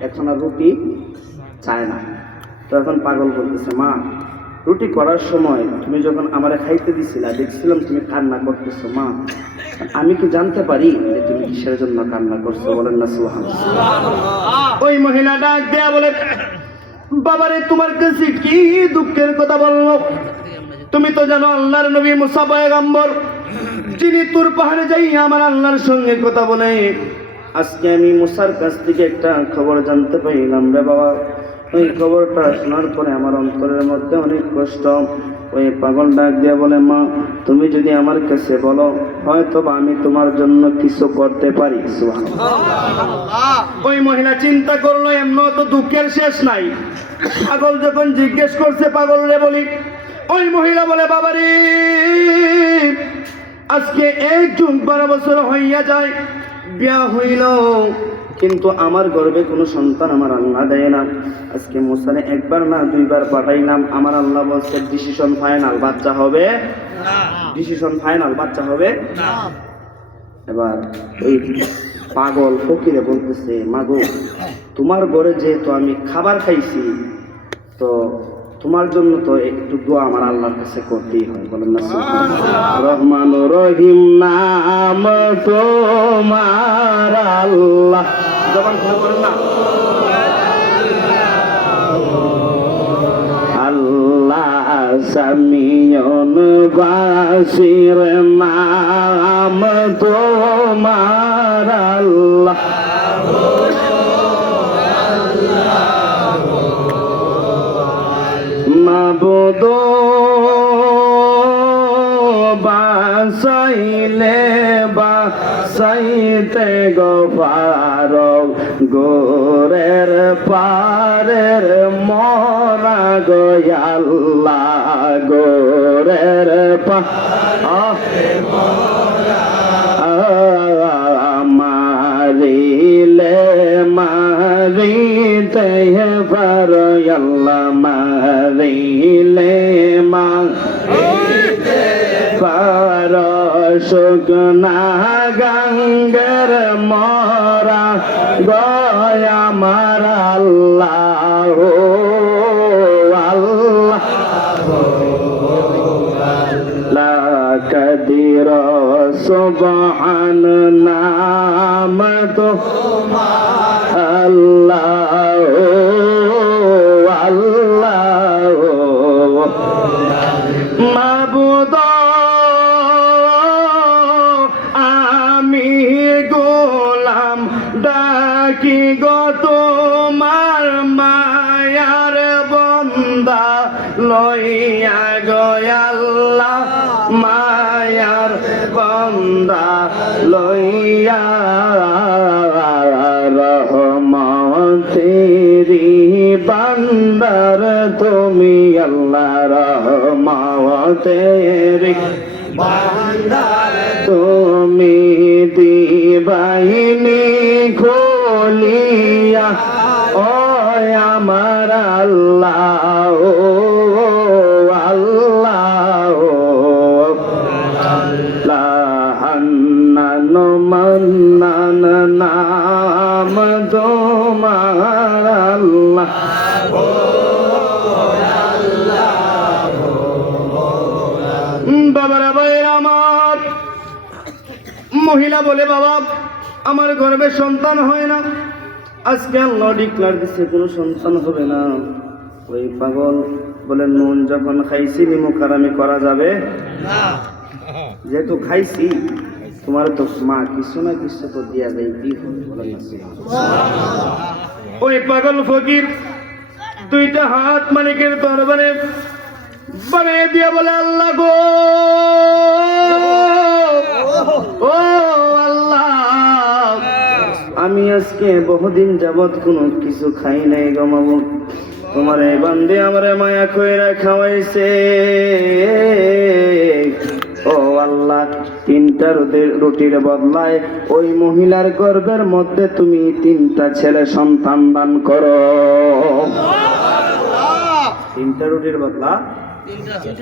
এখন আর রুটি চায় না। তখন পাগল বলতেছে, মা রুটি করার সময় তুমি যখন আমারে খাইতে দিছিলা দেখছিলাম তুমি কান্না করতেছো, মা আমি কি জানতে পারি যে তুমি কিসের জন্য কান্না করছো? বলেন না সুবহানাল্লাহ। ওই মহিলা ডাক দেয়া বলে, বাবারে তোমার কাছে কি দুঃখের কথা বলবো? তুমি তো জানো আল্লাহর নবী মুসা পয়গম্বর, যিনি তুর পাহাড়ে যাই আমার আল্লাহর সঙ্গে কথা বলে, আজকে আমি মুসার কাছ থেকে একটা খবর জানতে পাইলাম রে বাবা। ওই খবরটা শোনার পরে আমার অন্তরের মধ্যে অনেক কষ্ট, ওই পাগল ডাক দিয়া বলে, মা তুমি যদি আমার কাছে বলো হয়তো বা আমি তোমার জন্য কিছু করতে পারি। ওই মহিলা চিন্তা করলো এমন তো দুঃখের শেষ নাই। পাগল যখন জিজ্ঞেস করছে পাগল রে বলি, ওই মহিলা বলে, বাবারে আজকে 12 বছর হইয়া যায় বিয়া হইল, কিন্তু আমার গর্ভে কোনো সন্তান আমার আল্লাহ দেয় না। আজকে মুসারে একবার না 2 বার পাঠাইলাম, আমার আল্লাহ বলছে ডিসিশন ফাইনাল, বাচ্চা হবে, ডিসিশন ফাইনাল, বাচ্চা হবে। এবার ওই পাগল ফকিরে বলতেছে, মাগো তোমার ঘরে যেহেতু আমি খাবার খাইছি, তো তোমার জন্য তো একটু দোয়া আমার আল্লাহর কাছে করতেই হয়। বলেন না রহমান রহিম নাম তোমার আল্লাহ, যখন ভয় করেন না আল্লাহ সামিউন বাসির নাম তোমার আল্লাহ। মাবুদ বাসাইলে বাসাইতে গোপার গোরের পারের মরা গয়াল্লাহ গোরের মারিলে মারিতে পারো আল্লাহ মারিলে মারিতে পারো শুকনা গঙ্গের মরা গয়া মার আল্লাহ আল্লাহ লা কদির সুবহান নাম তো আল্লাহ আল্লাহ মাবুদ আমি গোলাম ডাকি গো তোমার মায়ার বন্দা লইয়া গয়াল্লাহ মায়ার বন্দা লইয়া রহমতেরি বান্দার তুমি আল্লাহ রহমতেরি বান্দার তুমি দিবাহিনী খোলিয়া ও আমার আল্লাহ আল্লাহ লাহান্নান মান্নান নাম তোমার আল্লাহ বাবারা ভাইয়ের আমার। মহিলা বলে, বাবা আমার গর্ভে সন্তান হয় না, আজকে আল্লাহ ডিক্লার দিচ্ছে কোনো সন্তান হবে না। ওই পাগল বলে, নুন যখন খাইছি নিমুখারামি করা যাবে না, যেহেতু খাইছি তোমার তো মা কিছু না কিছু তো দিয়া যাইতেই হবে। ওই পাগল ফকির 2টা হাত মালিকের দরবারে বানিয়ে দিয়া বলে, আল্লাহ গো ও আল্লাহ, আমি আজকে বহুদিন যাবৎ কোনো কিছু খাই নাই গো মাবুদ, তোমার এই বান্দে আমারে মায়া কইরা খাওয়াইছে। ও আল্লাহ 3টা রুটির বদলায় ওই মহিলার গর্ভের মধ্যে তুমি 3টা ছেলে সন্তান দান করো। 3টা রুটির বদলা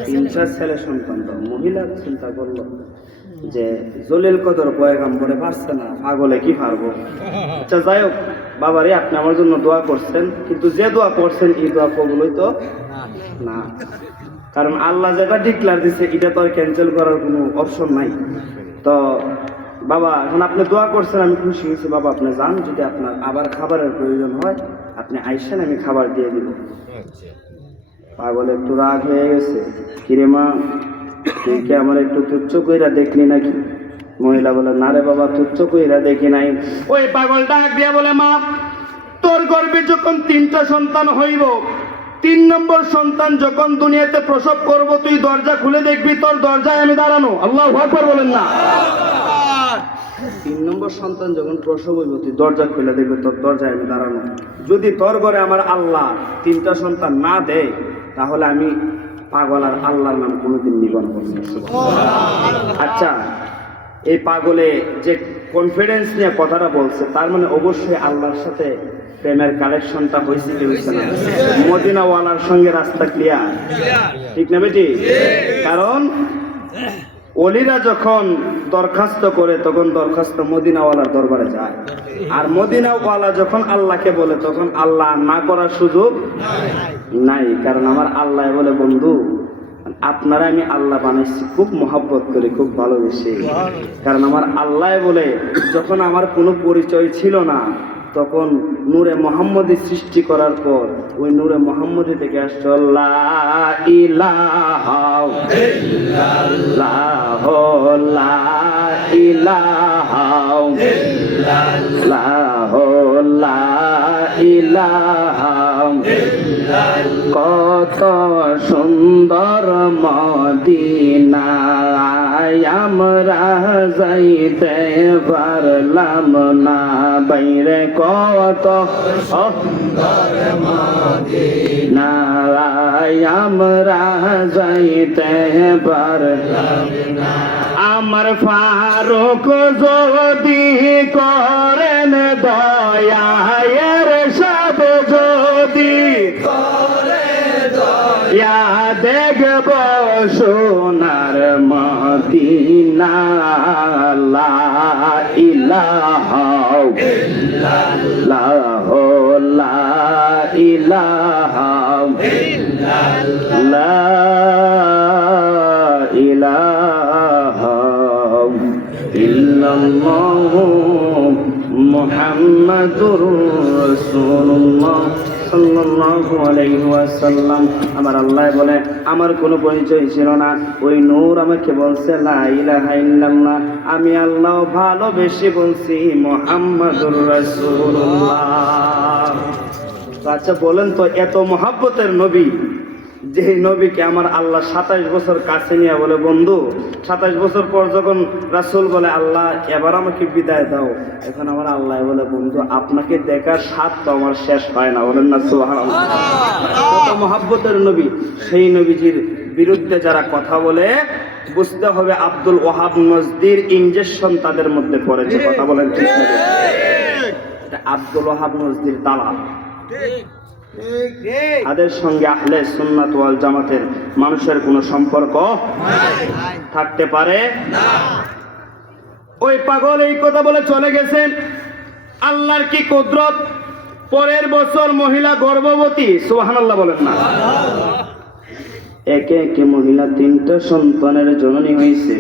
3টা ছেলে সন্তান দাও। মহিলা চিন্তা করলো যে জলিল কদর পয়গাম্বরে পারছে না, পাগলে কি পারবো। আচ্ছা যাই হোক বাবারে, আপনি আমার জন্য দোয়া করছেন, কিন্তু যে দোয়া করছেন এই দোয়া কবুল হইতো না, কারণ আল্লাহ যেটা ডিক্লার দিচ্ছে এটা তো আর ক্যান্সেল করার কোনো অপশন নাই। তো বাবা এখন আপনি দোয়া করছেন, আমি খুশি হয়েছি। বাবা আপনি যান, যদি আপনার আবার খাবারের প্রয়োজন হয় আপনি আইসেন, আমি খাবার দিয়ে দিব। পাগল একটু রাগ হয়ে গেছে, কিরে মা তুই কি আমার একটু তুচ্ছ কইরা দেখলি নাকি? মহিলা বলে, না রে বাবা তুচ্ছ কইরা দেখি নাই। ওই পাগল ডাক দিয়া বলে, মা তোর গর্ভে যখন 3টা সন্তান হইব 3 নম্বর সন্তান যখন দুনিয়াতে প্রসব করব, তুই দরজা খুলে দেখবি তোর দরজায় আমি দাঁড়ানো। আল্লাহু আকবার বলেন না। 3 নম্বর সন্তান যখন প্রসব হইব, তুই দরজা খুলে দেখবি তোর দরজায় আমি দাঁড়ানো। যদি তোর ঘরে আমার আল্লাহ 3টা সন্তান না দেয়, তাহলে আমি পাগল আর আল্লাহর নাম কোনোদিন নিব না। আচ্ছা, এই পাগলে যে কনফিডেন্স নিয়ে কথাটা বলছে, তার মানে অবশ্যই আল্লাহর সাথে প্রেমের কালেকশনটা হয়েছে কি হয়েছে না? মদিনাওয়ালার সঙ্গে রাস্তা ক্লিয়ার, ঠিক না বেটি? কারণ ওলিরা যখন দরখাস্ত করে, তখন দরখাস্ত মদিনাওয়ালার দরবারে যায়, আর মদিনাওয়ালা যখন আল্লাহকে বলে, তখন আল্লাহ না করার সুযোগ নাই। কারণ আমার আল্লাহ বলে, বন্ধু আপনারা আমি আল্লাহ বানাইছি খুব মহব্বত করে, খুব ভালোবেসে। কারণ আমার আল্লাহ বলে, যখন আমার কোনো পরিচয় ছিল না, তখন নূরে মোহাম্মদী সৃষ্টি করার পর ওই নূরে মোহাম্মদী থেকে আসছে লা ইলাহা ইল্লাল্লাহ, লা ইলাহা ইল্লাল্লাহ, লা ইলাহা ইল্লাল্লাহ। কত সুন্দর মদিনা আমরা যাইতে পারলাম না, বাইরে কত সুন্দর মদিনা আমরা যাইতে পারলাম না। আমার ফারুক যদি করেন দয়া, এর সব যদি ইয়া দেখব সোনার মদিনা, লা ইলাহা ইল্লাল্লাহ, লা ইলাহা ইল্লাল্লাহ, লা ইলাহা ইল্লাল্লাহ, মুহাম্মাদুর রাসূলুল্লাহ সাল্লাল্লাহু আলাইহি ওয়াসাল্লাম। আমার আল্লাহ বলে, আমার কোনো পরিচয় ছিল না, ওই নূর আমাকে বলছে লা ইলাহা ইল্লাল্লাহ, আমি আল্লাহ ভালোবেসে বলছি মুহাম্মাদুর রাসূলুল্লাহ। আচ্ছা বলেন তো, এত মহব্বতের নবী, যে নবীকে আমার আল্লাহ 27 বছর কাছে নিয়ে বলে, বন্ধু 27 বছর পর যখন রাসূল বলে, আল্লাহ এবার আমাকে বিদায় দাও, এখন আমার আল্লাহ বলে, বন্ধু আপনাকে দেখার স্বাদ তো আমার শেষ হয় না। বলেন না সুবহানাল্লাহ। কত মহব্বতের নবী। সেই নবীজির বিরুদ্ধে যারা কথা বলে, বুঝতে হবে আব্দুল ওয়াহাব নজদির ইনজেকশন তাদের মধ্যে পড়েছে। কথা বলেন ঠিক না? এটা আব্দুল ওয়াহাব নজদির দালাল। তাদের সঙ্গে আহলে সুন্নাত ওয়াল জামাতের মানুষের কোনো সম্পর্ক থাকতে পারে না। ওই পাগল এই কথা বলে চলে গেছে। আল্লাহর কি কুদরত! পরের বছর মহিলা গর্ভবতী, সুবহানাল্লাহ বলেন না। একে একে মহিলা 3টা সন্তানের জননী হয়েছে।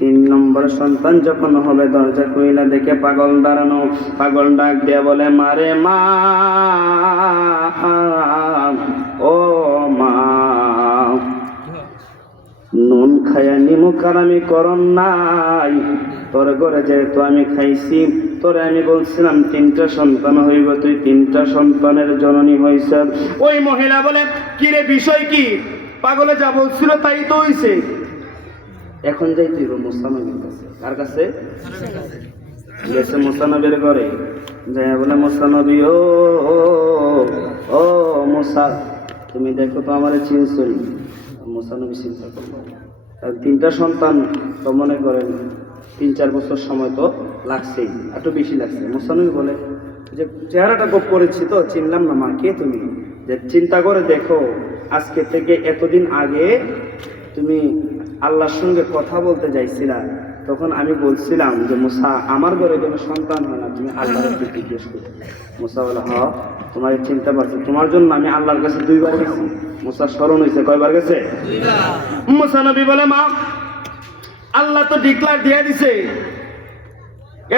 3 নম্বর সন্তান যখন হবে, দরজা খুইলা দেখে পাগল দাঁড়ানো। পাগল ডাক দিয়ে বলে, মারে মা, ও মা, নুন খায়া নিমুখার আমি করন নাই, তোর ঘরে যেহেতু আমি খাইছি, তোরে আমি বলছিলাম 3টা সন্তান হইব, তুই 3টা সন্তানের জননী হইছ। ওই মহিলা বলে, কিরে বিষয় কি? পাগলে যা বলছিল তাই তো হইছে। এখন যাইতে মুসা নবীর কাছে। কার কাছে গেছে? মুসা নবীর ঘরে যাই বলে, মুসা নবী, ও ও মুসা, তুমি দেখো তো আমার চিনছই। মুসা নবী চিন্তা করলো, 3টা সন্তান তো মনে করেন 3-4 বছর সময় তো লাগছেই, একটু বেশি লাগছে। মুসা নবী বলে যে, চেহারাটা গোপ করেছি তো চিনলাম না, মা কে তুমি? যে চিন্তা করে দেখো, আজকে থেকে এতদিন আগে তুমি আল্লাহর সঙ্গে কথা বলতে যাইছিলা, তখন আমি বলছিলাম যে মুসা আমার ঘরে কোনো সন্তান হয় না, তুমি আল্লাহর একটু জিজ্ঞেস করো। মুসা বলে, হ তোমার চিন্তা পারছো, তোমার জন্য আমি আল্লাহর কাছে 2 বার গেছি। মুসা স্মরণ হয়েছে, কয়বার গেছে? 2 বার। মুসা নবী বলে, মা আল্লাহ তো ডিক্লার দিয়ে দিছে,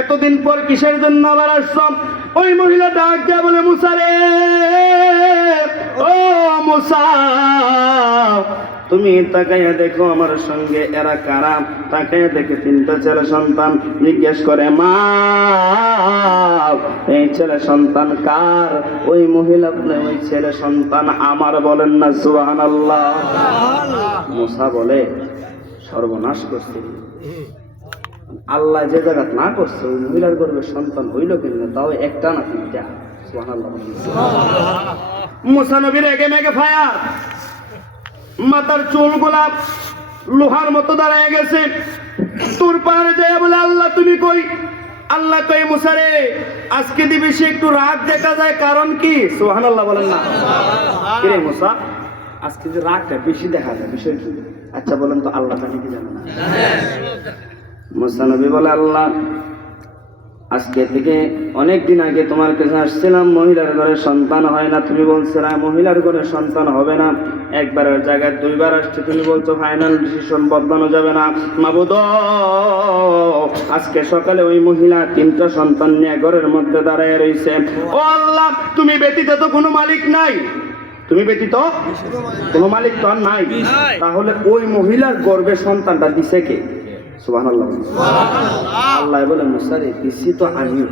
এতদিন পর কিসের জন্য আবার আসলাম? ওই মহিলা ডাক দিয়া বলে, মুসা রে, ও মুসা, তুমি তাকাইয়া দেখো আমার সঙ্গে এরা কারা। তাকাইয়া দেখে 3টা ছেলে সন্তান। জিজ্ঞেস করে মা এই ছেলে সন্তান কার? ওই মহিলা বলে ওই ছেলে সন্তান আমার। বলেন না সুবহানাল্লাহ। মুসা বলে সর্বনাশ করছে আল্লাহ, যে জায়গা না করছে ওই মহিলার গর্ভে সন্তান হইল কিন্তু তাও একটা না 3টা। সুবহানাল্লাহ। মুসা নবীর এগে মেগে ফায়ার, মাথার চুল গোলাপ লোহার মতো দাঁড়ায় গেছে। তোর পাহাড়ে যায় বলে আল্লাহ তুমি কই? আল্লাহ কই মুসা রে আজকে দিবি সে একটু রাগ দেখা যায়, কারণ কি? সুবহানাল্লাহ বলেন না। কিরে মুসা আজকে যে রাগটা বেশি দেখা যায় বিষয় কি? আচ্ছা বলেন তো আল্লাহ জানি কি জানে না? মুসা নবী বলে আল্লাহ আজকে থেকে অনেক দিন আগে তোমার কাছে আসছিলাম, মহিলার ঘরে সন্তান হয় না, তুমি বলছো না মহিলার ঘরে সন্তান হবে না। একবারের জায়গায় 2বার আসছে, তুমি বলছো ফাইনাল ডিসিশন বদলানো যাবে না। মাবুদ আজকে সকালে ওই মহিলা 3টা সন্তান নিয়ে ঘরের মধ্যে দাঁড়ায় রয়েছে। ও আল্লাহ তুমি ব্যতীত তো কোনো মালিক নাই, তুমি ব্যতীত কোনো মালিক তো আর নাই। তাহলে ওই মহিলার গর্ভে সন্তানটা দিছে কে? সুবহানাল্লাহ। আল্লাহ বলে মুসা রে দিছি তো আমি।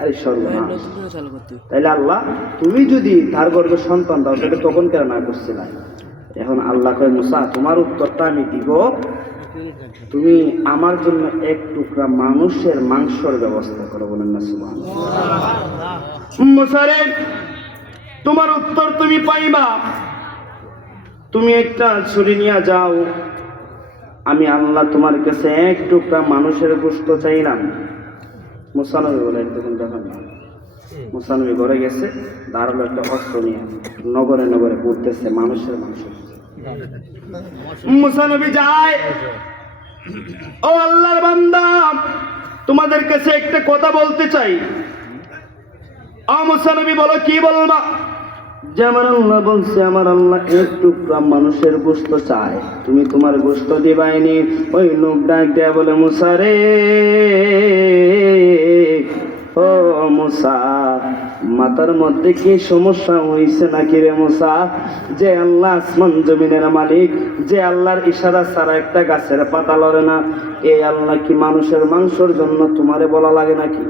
আরে সর্বনাশ। তাইলে আল্লাহ তুমি যদি তার গর্ভে সন্তান দাও সেটা তখন কেন না করছিল? এখন আল্লাহ কয় মুসা তোমার উত্তরটা আমি দিব, তুমি আমার জন্য 1 টুকরা মানুষের মাংসের ব্যবস্থা করো। বলেন না সুবহানাল্লাহ। মুসা রে তোমার উত্তর তুমি পাইবা, তুমি একটা ছুরি নিয়ে যাও, আমি আল্লাহ তোমার কাছে 1 টুকরা মানুষের গোশত চাইলাম। মুসা নবী বলে দেখুন দেখুন না। মুসা নবী ঘরে গেছে, দাঁড়ালো একটা অস্ত্র নিয়ে নগরে নগরে ঘুরতেছে মানুষের মাংস। মুসা নবী যায়, ও আল্লাহর বান্দা তোমাদের কাছে একটা কথা বলতে চাই। ও মুসা নবী বলো কি বলবা? যে আমার আল্লাহ বলছে আমার আল্লাহ 1 টুকরা মানুষের গোশত চায়, তুমি তোমার গোশত দিবাইনি। ওই লোক ডাক দেয়া বলে মুসা রে ও মুসা মাথার মধ্যে কি সমস্যা হয়েছে নাকি রে মুসা? যে আল্লাহ আসমান জমিনের মালিক, যে আল্লাহর ইশারা ছাড়া একটা গাছের পাতা লড়ে না, এই আল্লাহ কি মানুষের মাংসের জন্য তোমারে বলা লাগে নাকি?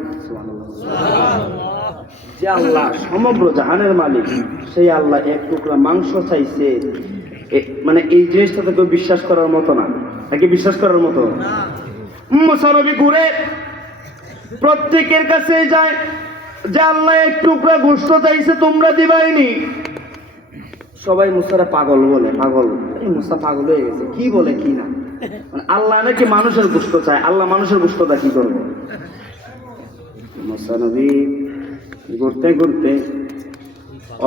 যে আল্লাহ সমগ্র জাহানের মালিক, সেই আল্লাহ 1 টুকরা মাংস চাইছে, মানে এই জিনিসটা তো কেউ বিশ্বাস করার মতো না, নাকি বিশ্বাস করার মতো? মুসা নবী ঘুরে প্রত্যেকের কাছে যায়, যে আল্লাহ 1 টুকরা গোশত চাইছে তোমরা দিবাইনি। সবাই মুসারা পাগল বলে, পাগল। এই মুসা পাগল হয়ে গেছে, কি বলে কি না, মানে আল্লাহ নাকি মানুষের গোশত চায়, আল্লাহ মানুষের গোশতটা কি করবে? মুসা নবী ঘুরতে ঘুরতে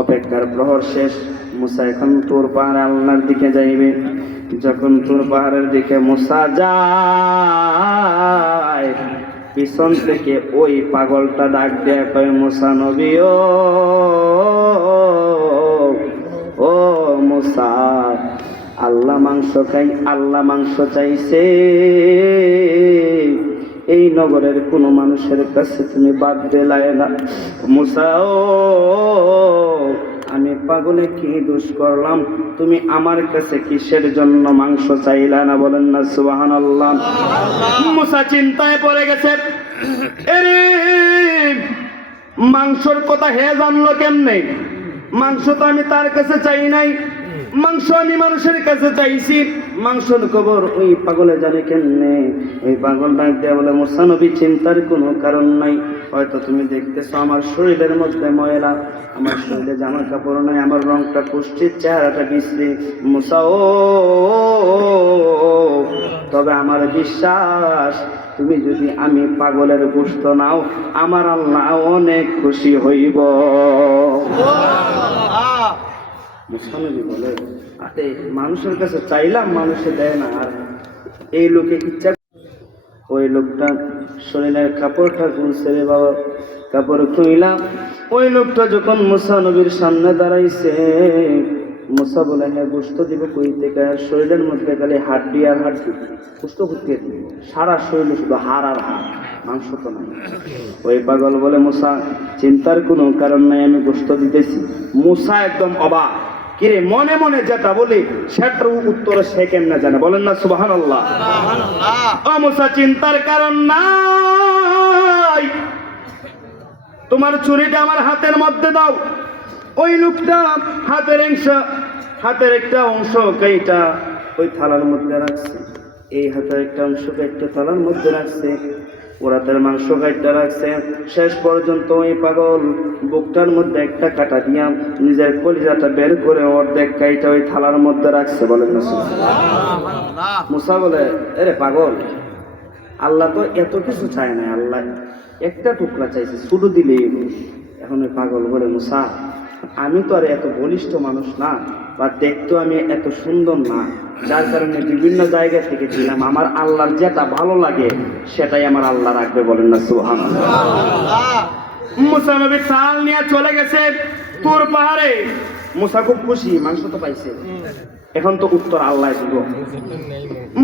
অপেক্ষার প্রহর শেষ। মুসা এখন তোর পাহাড়ে আল্লাহর দিকে যাইবে। যখন তোর পাহাড়ের দিকে মুসা যায়, পিছন থেকে ওই পাগলটা ডাক দেয়া কয় মুসা নবী ও মুসা আল্লাহ মাংস খাই, আল্লাহ মাংস চাইছে, এই নগরের কোন মানুষের কাছে তুমি বাদ দিলায় না। মুসা আমি পাগলে কি দোষ করলাম, তুমি আমার কাছে কিসের জন্য মাংস চাইলা না? বলেন না সুবহানাল্লাহ। মুসা চিন্তায় পড়ে গেছে, এরে মাংসর কথা হে জানলো কেমনে? মাংস তো আমি তার কাছে চাই নাই, মাংস আমি মানুষের কাছে চাইছি, মাংসের খবর ওই পাগলে জানে কেমনে? ওই পাগল ডাক দেয়া বলে মুসা নবী চিন্তার কোনো কারণ নাই, হয়তো তুমি দেখতেছো আমার শরীরের মধ্যে ময়লা, আমার শরীরে জামা কাপড় নাই, আমার রংটা কুষ্ঠির, চেহারাটা বিশ্রী। মুসা তবে আমার বিশ্বাস তুমি যদি আমি পাগলের গোশত নাও আমার আল্লাহ অনেক খুশি হইব। মুসা নবী বলে আরে মানুষের কাছে চাইলাম মানুষে দেয় না, আর এই লোকে ইচ্ছা। ওই লোকটা শরীরের কাপড়টা খুলছে রে বাবা, কাপড় খুইলাম। ওই লোকটা যখন মুসা নবীর সামনে দাঁড়াইছে, মুসা বলে হ্যাঁ গোশত দিব কই থেকে? শরীরের মধ্যে খালি হাড্ডি আর হাড্ডি, গোশত করতে সারা শরীরে শুধু হাড় আর হাড়, মাংস তো নাই। ওই পাগল বলে মুসা চিন্তার কোনো কারণ নাই, আমি গোশত দিতেছি। মুসা একদম অবাক, কিরে মনে মনে যেটা বলি সেটার উত্তর সে কেমনে জানে? বলেন না সুবহানাল্লাহ। ও মুসা, চিন্তার কারণ নাই, তোমার ছুরিটা আমার হাতের মধ্যে দাও। ওই লোকটা হাতের একটা অংশ কেইটা ওই থালার মধ্যে রাখছে, এই হাতের একটা অংশ কেটে থালার মধ্যে রাখছে, ওরাতের মাংস কাটটা রাখছে। শেষ পর্যন্ত ওই পাগল বুকটার মধ্যে একটা কাটা দিয়া নিজের কলিজাটা বের করে অর্ধেক কাইটা ওই থালার মধ্যে রাখছে। বলেন না সুবহানাল্লাহ। মুসা বলে, আরে পাগল, আল্লাহ তো এত কিছু চায় না, আল্লাহ একটা টুকরা চাইছে, শুধু দিলেই। এখন ওই পাগল বলে, মুসা আমি তো আর এত বলিষ্ঠ মানুষ না, বা দেখতেও আমি এত সুন্দর না, যার কারণে বিভিন্ন জায়গা থেকে দিলাম, আমার আল্লাহর যেটা ভালো লাগে সেটাই আমার আল্লাহ রাখবে। বলেন না সুবহানাল্লাহ। মুসা নবী চাল নিয়ে চলে গেছে তুর পাহাড়ে। মুসা খুব খুশি, মাংস তো পাইছে, এখন তো উত্তর আল্লাহ দিব।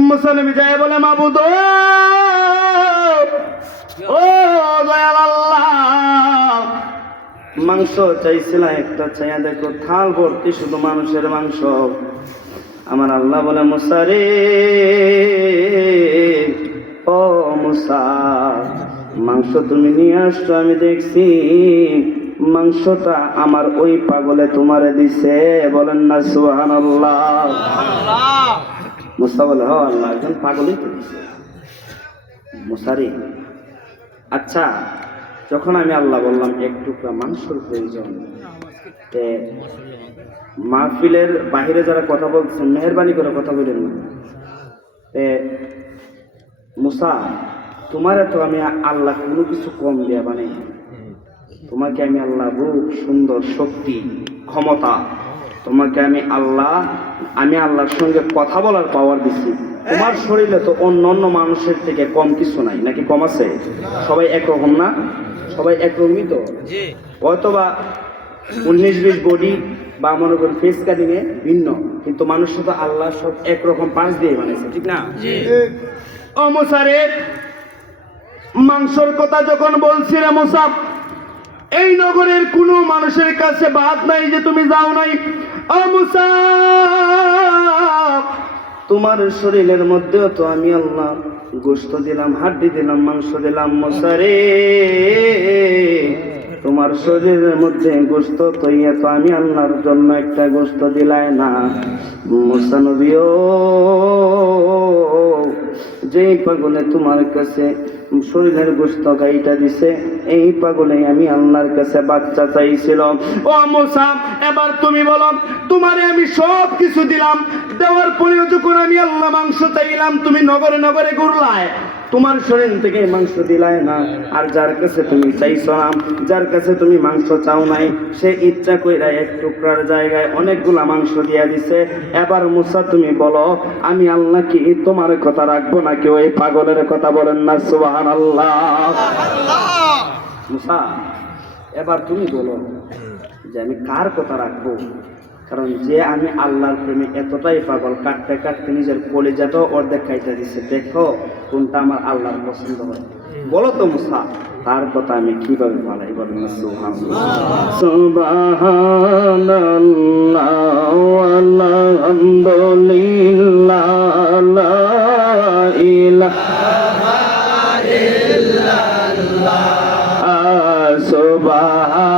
মুসা নবী যায় বলে, মাবুদ ও দয়াল আল্লাহ, মাংস চাইছিলাম একটা, চাইয়া দেখো থাল ভর্তি শুধু মানুষের মাংস। আমার আল্লাহ বলে, মুসা রে, ও মুসা, মাংস তুমি নিয়ে আসছো, আমি দেখছি মাংসটা আমার ওই পাগলে তোমারে দিছে। বলেন না সুবহানাল্লাহ। মুসা বলে, হ আল্লাহ, একজন পাগলই তো দিছে। মুসা রে, আচ্ছা যখন আমি আল্লাহ বললাম এক টুকরা মাংসর প্রয়োজন, মাহফিলের বাহিরে যারা কথা বলছেন মেহরবানি করে কথা বলেন না। মুসা, তোমার তো আমি আল্লাহ কোনো কিছু কম দেয়া বানাই, তোমাকে আমি আল্লাহ রূপ, সুন্দর, শক্তি, ক্ষমতা, তোমাকে আমি আল্লাহর সঙ্গে কথা বলার পাওয়ার দিচ্ছি। তোমার শরীরে তো অন্য অন্য মানুষের থেকে কম কিছু নাই, নাকি কম আছে? সবাই একরকম না? সবাই একরকমই তো। হয়তোবা 19-20 বডি বা মনে করেন ফেস কাটিং এ ভিন্ন, কিন্তু মানুষ তো আল্লাহ সব একরকম পাঁচ দিয়ে বানাইছে, ঠিক না? ও মুসা রে, মাংসর কথা যখন বলছি রে মুসা, এই নগরের কোন মানুষের কাছে বাদ নাই যে তুমি যাও নাই। ও মুসা, তোমার শরীরের মধ্যেও তো আমি আল্লাহ গোশত দিলাম, হাড্ডি দিলাম, মাংস দিলাম। মুসা রে, তোমার শরীরের মধ্যে গোশত তৈয়া তো আমি আল্লাহর জন্য একটা গোশত দিলাই না। মুসা নবীও, যেই পাগলে তোমার কাছে শরীরের গোশত গাইটা দিছে, এই পাগলে আমি আল্লাহর কাছে বাচ্চা চাইছিল। ও মুসা, এবার তুমি বলো, তোমারে আমি সব কিছু দিলাম, দেওয়ার পরেও যখন আমি আল্লাহ মাংস চাইলাম, তুমি নগরে নগরে ঘুরলায়, তোমার শরীর থেকে মাংস দিলাই না। আর যার কাছে তুমি চাইছো না, যার কাছে তুমি মাংস চাও নাই, সে ইচ্ছা কইরা এক টুকরার জায়গায় অনেকগুলা মাংস দিয়া দিছে। এবার মুসা তুমি বলো, আমি আল্লাহ কি তোমার কথা রাখবো নাকি ওই পাগলের কথা? বলেন না সুবহানাল্লাহ। মুসা, এবার তুমি বলো যে আমি কার কথা রাখবো? কারণ যে আমি আল্লাহর প্রেমে এতটাই পাগল, কাটতে কাটতে নিজের কলিজাটাও অর্ধেক খাইতে দিচ্ছে। দেখো কোনটা আমার আল্লাহর পছন্দ হয়, বলো তো মুসা, তার কথা আমি কিভাবে বলাই? বলেন না সুবহানাল্লাহ। সুবহানাল্লাহ আলহামদুলিল্লাহ লা ইলাহা ইল্লাল্লাহ সুবহানাল্লাহ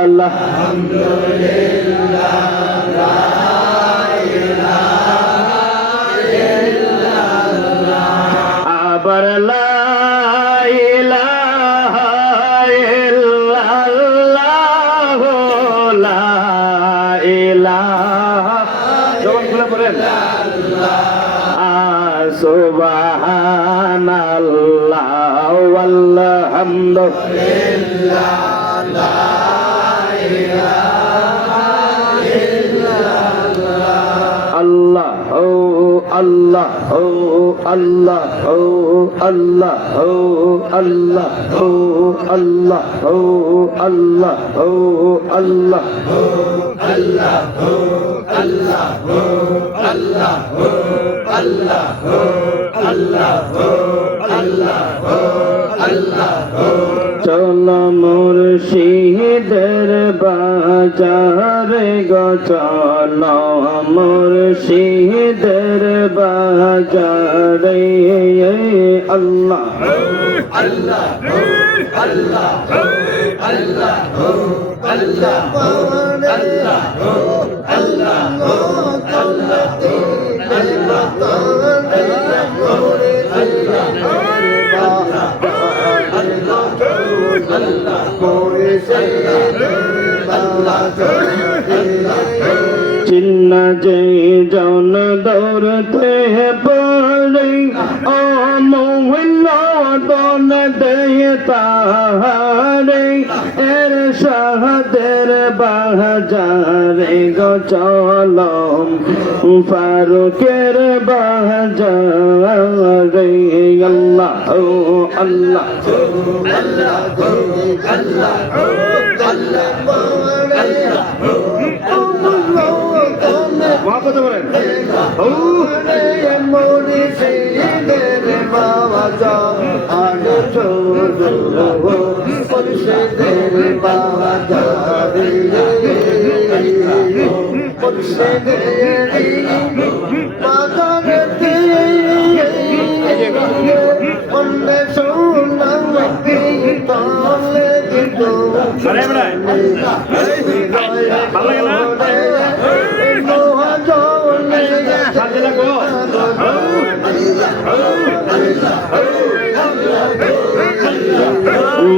আলহামদুলিল্লাহ লা ইলাহা ইল্লাল্লাহ আবার লা ইলাহা ইল্লাল্লাহ লা ইলাহা, জবান খুলে বলেন সুবহানাল্লাহ আলহামদুলিল্লাহ লা আল্লাহ ও আল্লাহ ও আল্লাহ ও আল্লাহ ও আল্লাহ ও আল্লাহ ও আল্লাহ ও আল্লাহ ও আল্লাহ ও আল্লাহ ও আল্লাহ ও আল্লাহ ও আল্লাহ ও আল্লাহ ও আল্লাহ ও চলো মুর্শিদের বাজারে গচল মুর্শিদের বাজারে আল্লাহ আল্লাহ আল্লাহ আল্লাহ আল্লাহ আল্লাহ আল্লাহ চিন্ন যে জন দৌড়তে পড়ে ও মোহন দন দে তাহারে এর শাহাদের বাজারে গো চলম ফারুকের বাজারে আল্লাহ ও আল্লাহ মহাপত বলেন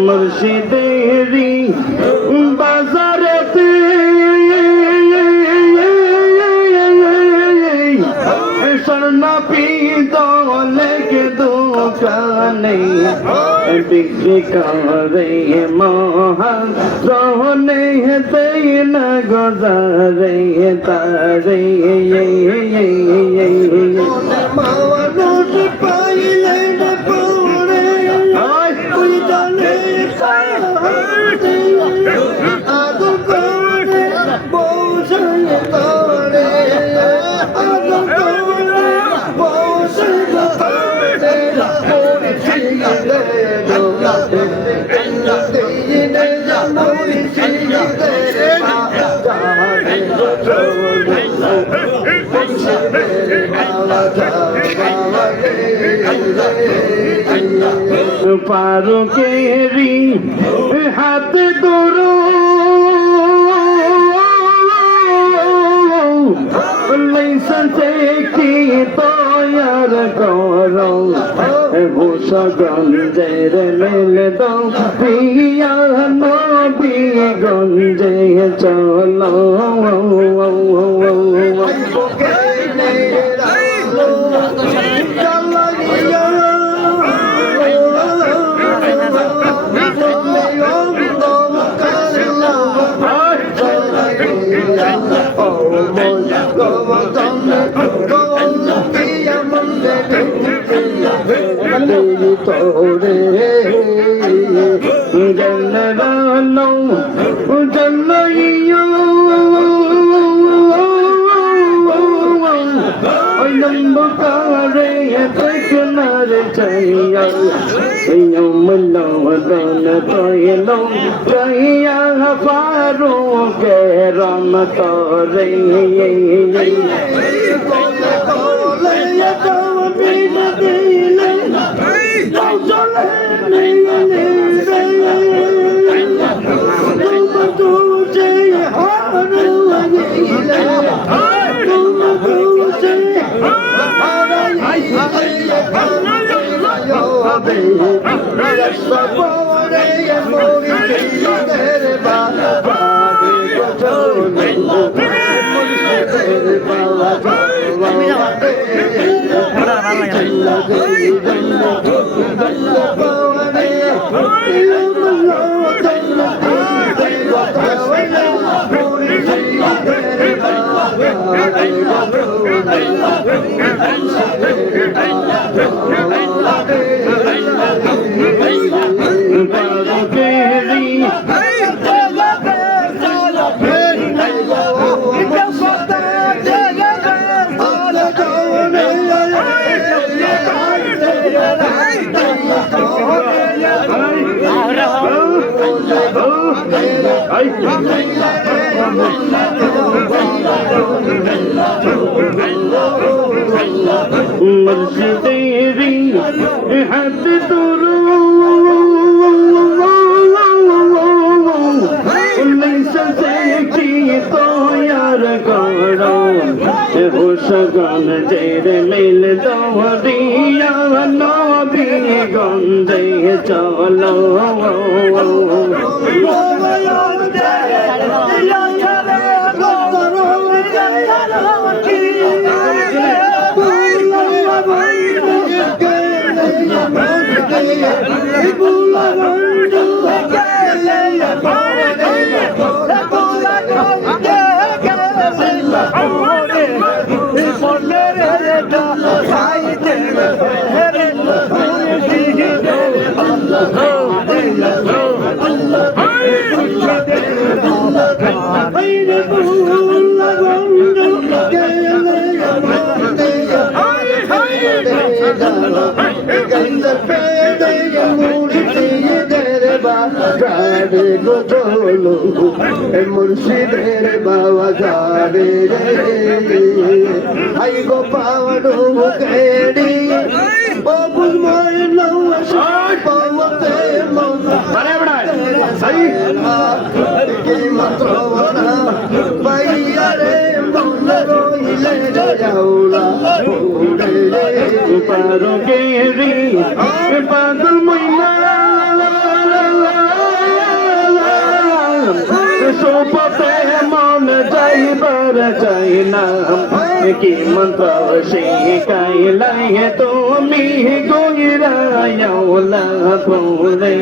মুর্শিদেরি বাজারেতে স্বর্ণ পিতলে কে দোকানে বিক্রি করে মহা রহনে দেই না গজারে তারে ফারুকেরি হাতে ধরো লাইসেন্স কি তৈয়ার করো হুসগঞ্জের মেল দো পিয়া নবী গঞ্জে চলো তোরে জন্নরানো জন্নইয়ো ওই নম্বরে তৈনার চাইয়া মনোদন তৈলো চাইয়া ফারুকে রম তোরে মুর্শিদেরি হাত ধরো তৈয়ার করো হুসগন জের মিল দৌড়িয়া নবী গন্ধে চলো মুর্শিদের বাবা যাবে আই গো পাওয়ানো কেডি ও বুঝময় নওয়া পাওয়াতে মজা আরে বড়া সই কি মাত্র না ভাইয়া রে মন রইলে যাওলা পারো গেরি পাগল মইনা সোপতে মন যাইবার চাই না কি মন্ত্র শিখাইলাই তুমি গইরায়াওলা ভোলে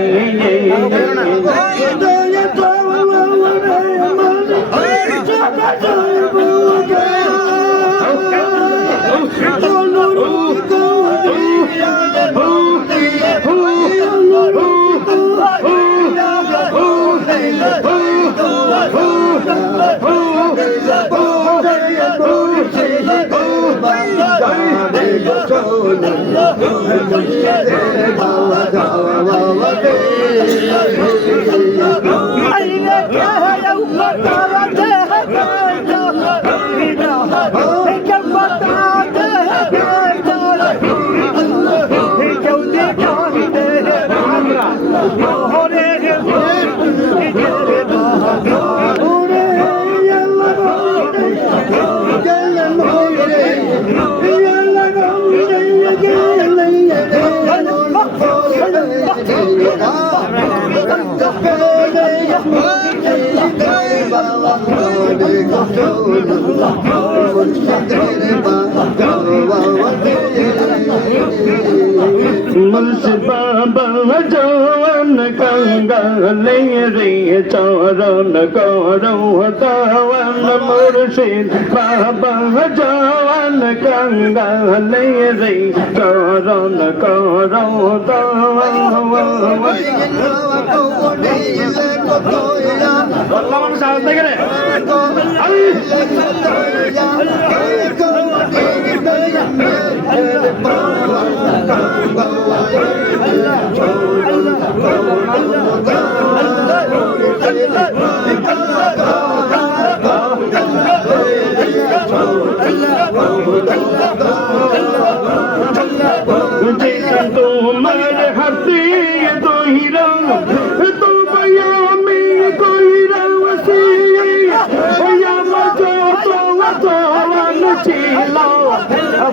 মুর্শিদ বাবা জওয়ান কাঙ্গালে রে চরণ করো দাওয়ান মুর্শিদ বাবা জওয়ান কাঙ্গালে রে চরণ করো দাওয়ান বললাম সাহস দেখে রে তোমার হাতে দহিরা তো আমি কইরা ছিল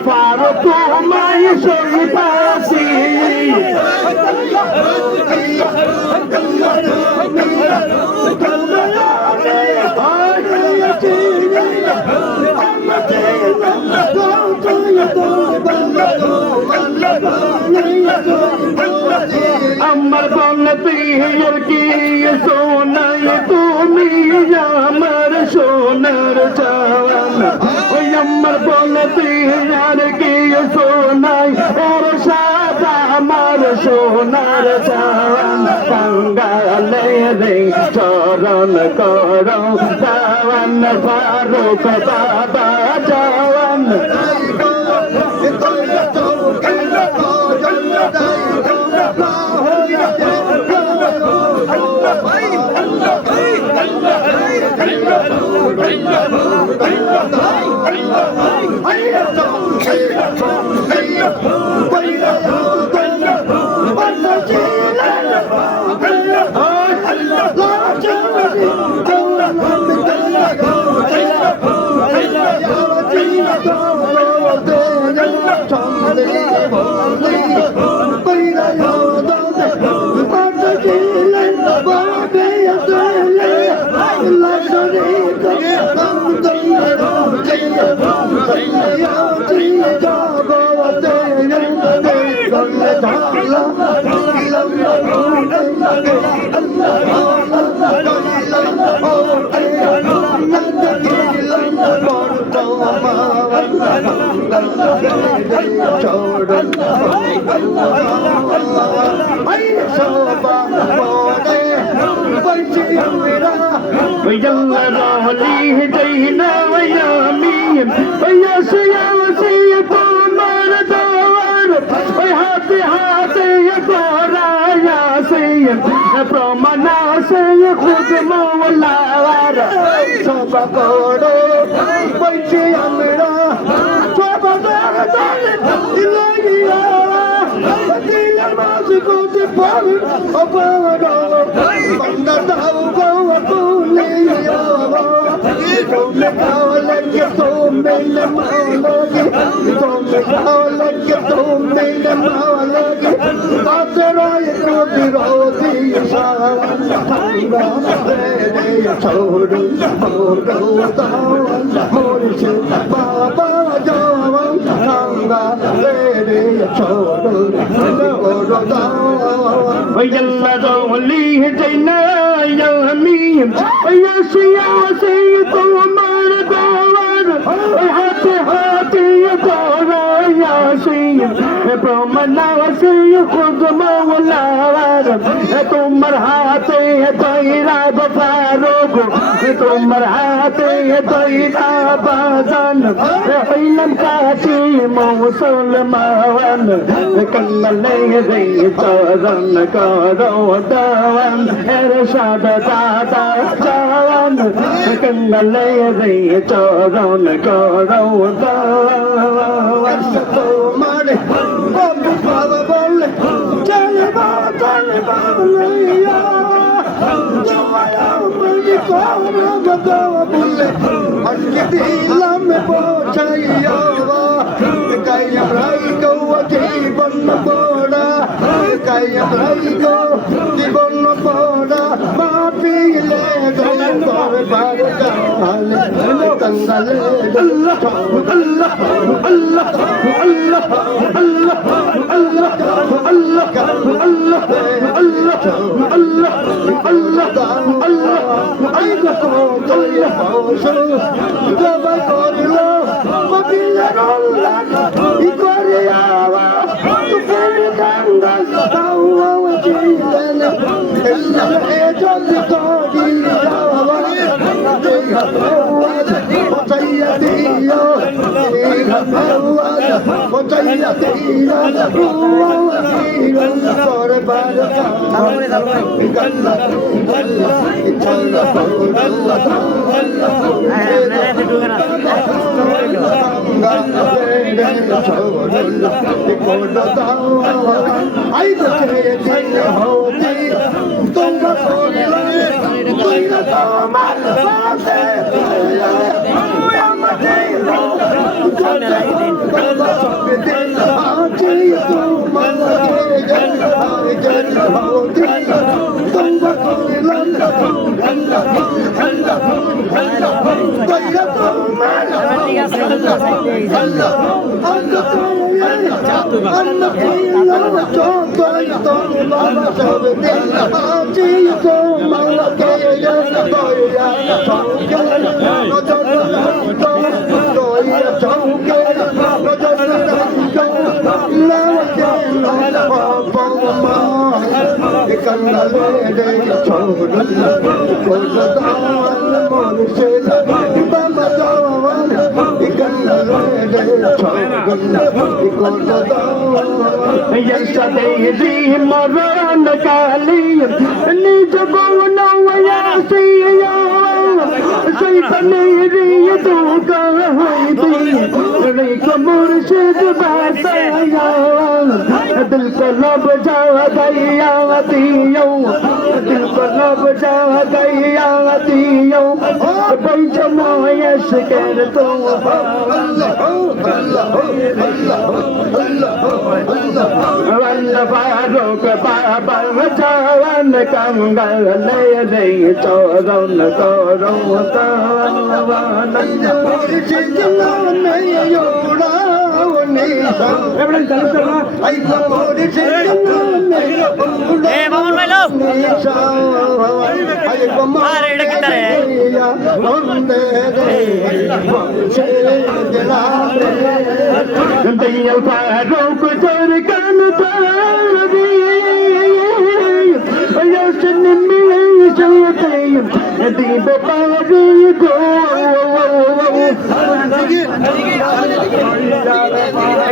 পারো তোমায় সইতাছি আমার বলতে কি সোনাই তুমি আমার সোনার চাওয়ান ওই আমার বলতে আর কি সোনাই ওর সাদা আমার সোনার চাওয়ান কাঙ্গালে রে চরণ করো দাওয়ান ফারুক বাবা চাওয়ান Allah प्रमाणा से खुद मौलावार सब करो बैठे हमरा सब दिलिया दिल मास को ते पर अबारो बंदा दाऊ को कुलिया तुम गाओ लगे तुम मेरे मौलोगे तुम गाओ लगे तुम मेरे मौलोगे आसरा को विरोधी छोड़ू मोर बाबा जवान गंगा रे छोड़ू यल्ला दोली जैना यमी यसिया से तो मर गवर हाथ हाथ तोरा यासी प्रमाणा से खुद मौलावार तुमर हाथे तैरा बफारोगो तुमर हाथे तैरा बाजन इलम काटी मौसल मावन कल्ले रे चरण करो दवन इरशाद दादा जवन कल्ले रे चरण करो दवन तुम्हारे बाबू बाबा बोले चले बाबा दिल को लब जा गया दियो दिल को लब जा गया दियो बैठ मोयस कर तो फारूक बाबा जवान कंगल ले दे चोरन करो फारूक चोर कन दीप पारी गो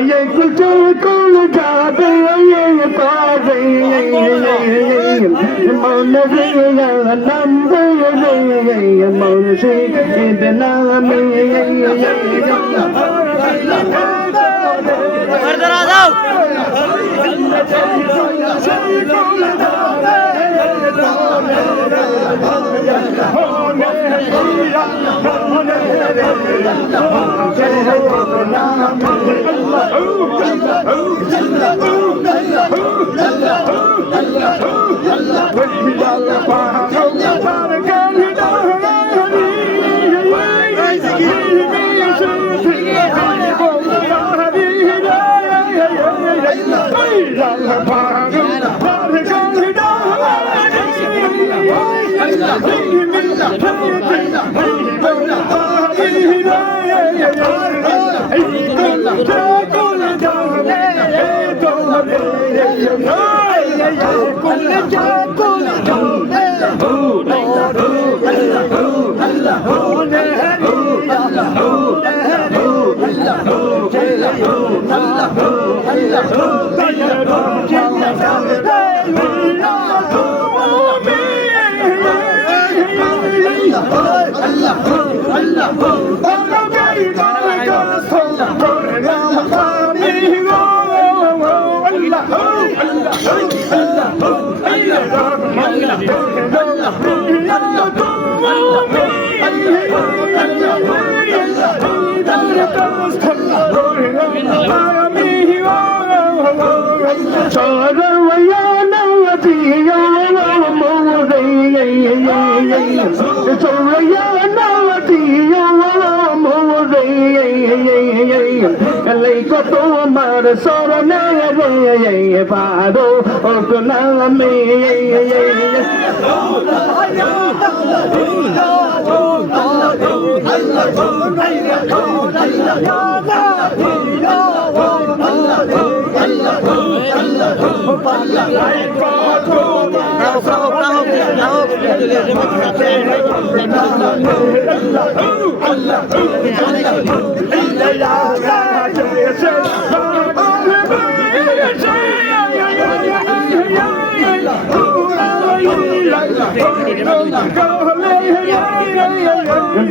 ये कुछ कौन जाते ये पारे मन नंद मन से इतना में इधर आ जाओ को तुम्हार सोने रे पारो ओकना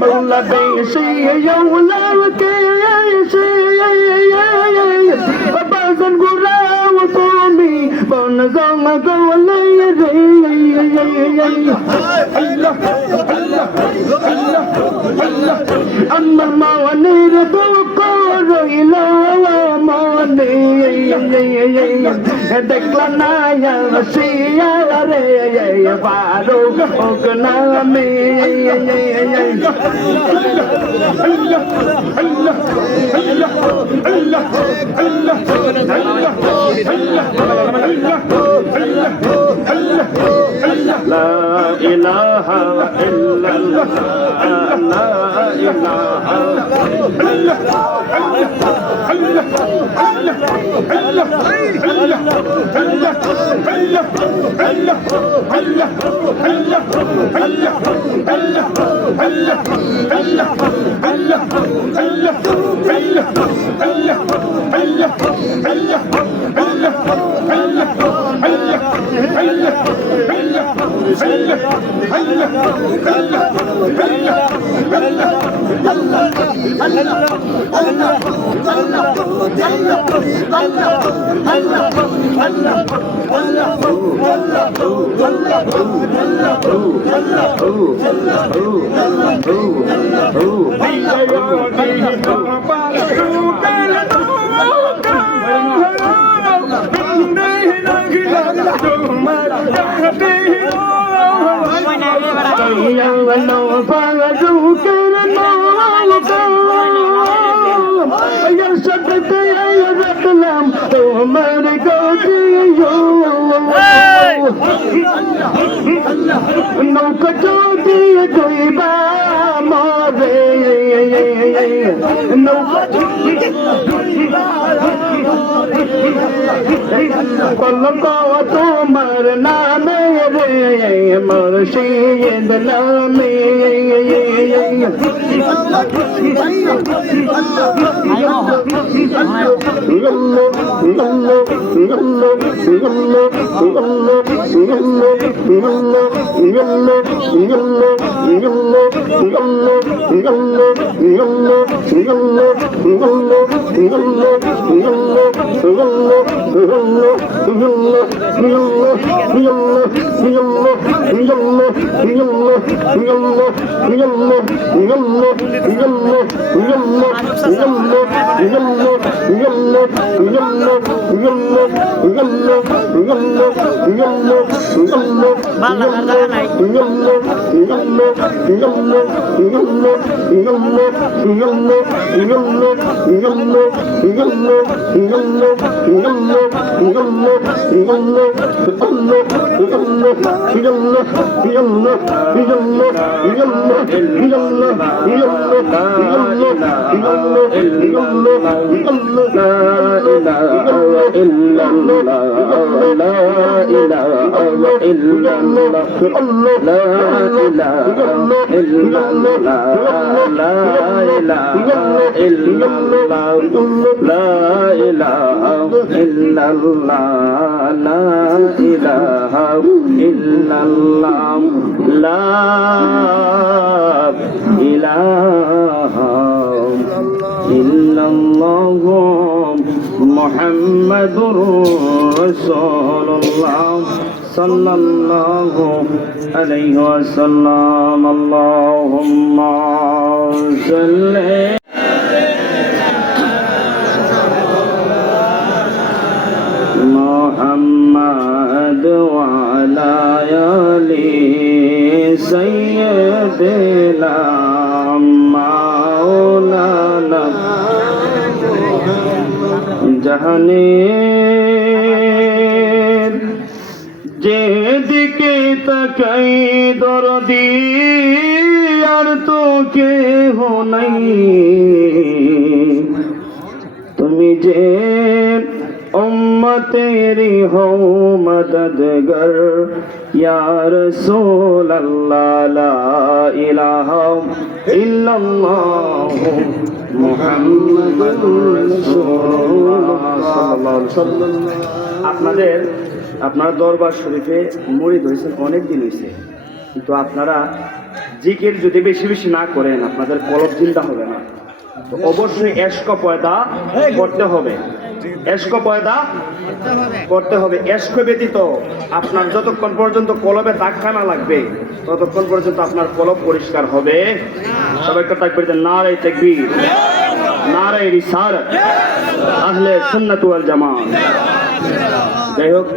Bola be see you love Bazan gura for me Bonazama go Amma mawani do ko ila mawani Deklanaya siya re Faru okna me La ilaha illallah La ilaha Allah নৌকা যদি ডুইবা মরে নৌকা কলক তোমার নামে রে মুর্শিদ নামে মুহাম্মাদুর রাসূলুল্লাহ সাল্লাল্লাহু আলাইহি ওয়াসাল্লাম আল্লাহুম্মা সাল্লি মুহাম্মাদ ওয়া আলা আলি সাইয়্যিদিনা মাওলানা জাহানের যেদিকে তাকাই দরদি আর তো কেহ নাই তুমি যে উম্মতেরি হও মদদগার ইয়া রাসূলুল্লাহ লা ইলাহা ইল্লাল্লাহ মুহাম্মাদুর রাসূলুল্লাহ সাল্লাল্লাহু আলাইহি ওয়াসাল্লাম। আপনারা দরবার শরীফে মুরিদ হয়েছেন অনেক দিন হয়েছে, কিন্তু আপনারা জিকির যদি বেশি বেশি না করেন আপনাদের কলব জিন্দা হবে না। তো অবশ্যই এশক পয়দা করতে হবে, এশক পয়দা করতে হবে। এশক ব্যতীত আপনার যতক্ষণ পর্যন্ত কলবে ধাক্কা না লাগবে ততক্ষণ পর্যন্ত আপনার কলব পরিষ্কার হবে। সবাইকে তাকবীর দেন, নারে তাকবীর, নারে রিসালাত, আহলে সুন্নাত ওয়াল জামাত। যাই হোক,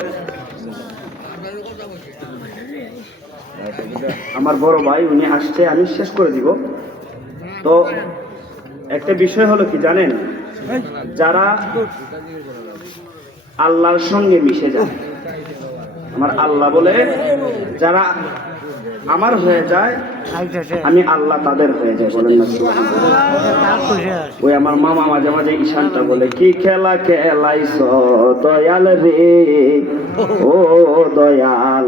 আমার বড় ভাই উনি আসছে, আমি শেষ করে দিব। তো একটা বিষয় হলো কি জানেন, যারা আল্লাহর সঙ্গে মিশে যায়, আমার আল্লাহ বলে যারা আমার হয়ে যায় আমি আল্লাহ তাদের হয়ে যায়, বলেন না সুবহানাল্লাহ। ওই আমার মামা মাঝে মাঝে ঈশানটা বলে, কি খেলা খেলাইছ দয়াল রে, ও দয়াল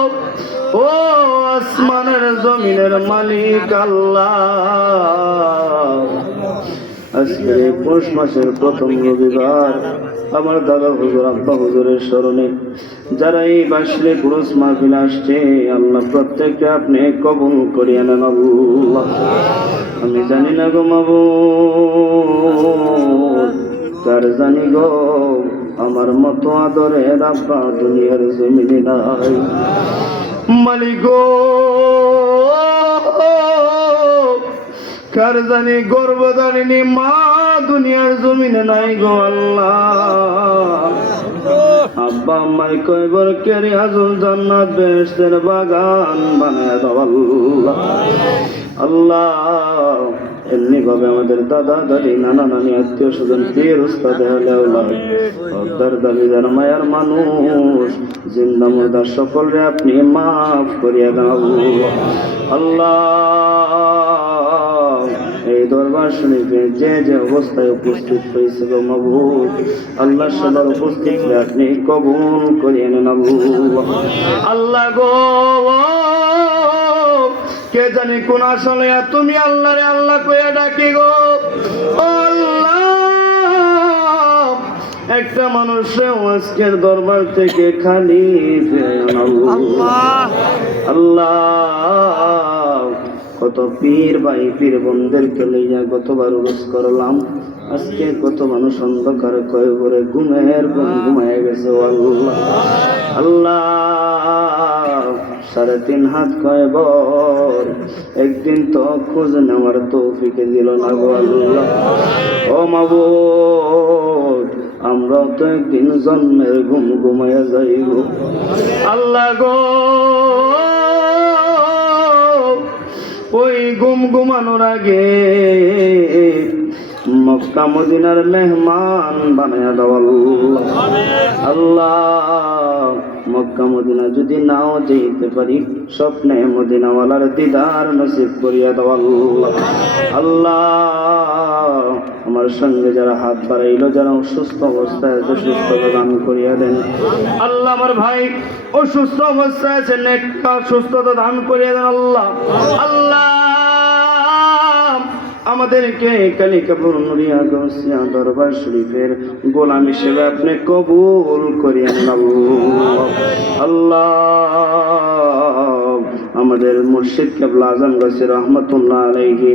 জমিনের মালিক আল্লাহ, আজকে পৌষ মাসের প্রথম রবিবার আমার দাদা হুজুর আব্বা হুজুরের স্মরণে যারা এই বাসলে পুরুষ মাহফিল আসছে, আল্লাহ প্রত্যেককে আপনি কবুল করিয়ে নেন আল্লাহ। আমি জানি না গো মাবুদ, কার জানি গো আমার মতো আদরের আব্বা দুনিয়ার জমিনে নাই। মালিক গো, কার জানি গর্ভধারিণী মা দুনিয়ার জমিনে নাই গো আল্লাহ। আব্বা আম্মাই কয়বার কেরি হাজুল জান্নাত বেহেশতের বাগান বানায় দাও আল্লাহ। আল্লাহ এমনি ভাবে আমাদের দাদা দাদি নানা নানি আত্মীয় স্বজন পীর উস্তাদ দাবিদার মায়ার মানুষ জিন্দা মুর্দা সকলরে আপনি মাফ করিয়া দাও আল্লাহ। এই দরবার শরীফে যে যে অবস্থায় উপস্থিত হয়েছে গো মাবুদ, আল্লাহ সবার উপস্থিত আপনি কবুল করিয়ে নেন আল্লাহ গো। কে জানি কোন আসলে তুমি আল্লাহ রে আল্লাহ কইয়া ডাকি গো আল্লাহ। একটা মানুষের আজকের দরবার থেকে খালি আল্লাহ আল্লাহ। কত পীর ভাই পীর বোনদেরকে লইয়া গতবার উরুস করলাম, আজকে কত মানুষ অন্ধকার কয়ে করে ঘুমের ঘুমায় গেছে আল্লাহ আল্লাহ। 3.5 হাত কয়বর একদিন তো খোঁজ নেওয়ার তৌফিকে দিল না গো আল্লাহ। ও মাবুদ, আমরাও তো একদিন জন্মের ঘুম ঘুমাইয়া যাইব আল্লাহ গো। ওই ঘুম ঘুমানোর আগে মক্কা মদিনার মেহমান বানায়া দাও আল্লাহ আল্লাহ। মক্কা মদিনা যদি নাও যেতে পারি, স্বপ্নে মদিনাওয়ালার দিদার নসিব করিয়া দাও আল্লাহ আল্লাহ। আমার সঙ্গে যারা হাত বাড়াইলো, যারা অসুস্থ অবস্থায় আছে, সুস্থতা দান করিয়া দেন আল্লাহ। আমার ভাই অসুস্থ অবস্থায় আছে, নেকটা সুস্থতা দান করিয়া দেন আল্লাহ আল্লাহ। আমাদেরকে কালিকাপুর নুরিয়া গৌসিয়া দরবার শরীফের গোলাম হিসেবে আপনি কবুল করিয়া নেন আল্লাহ। আমাদের মুর্শিদ কেবলা আজম গাছি রহমতুল্লাহ আলাইহি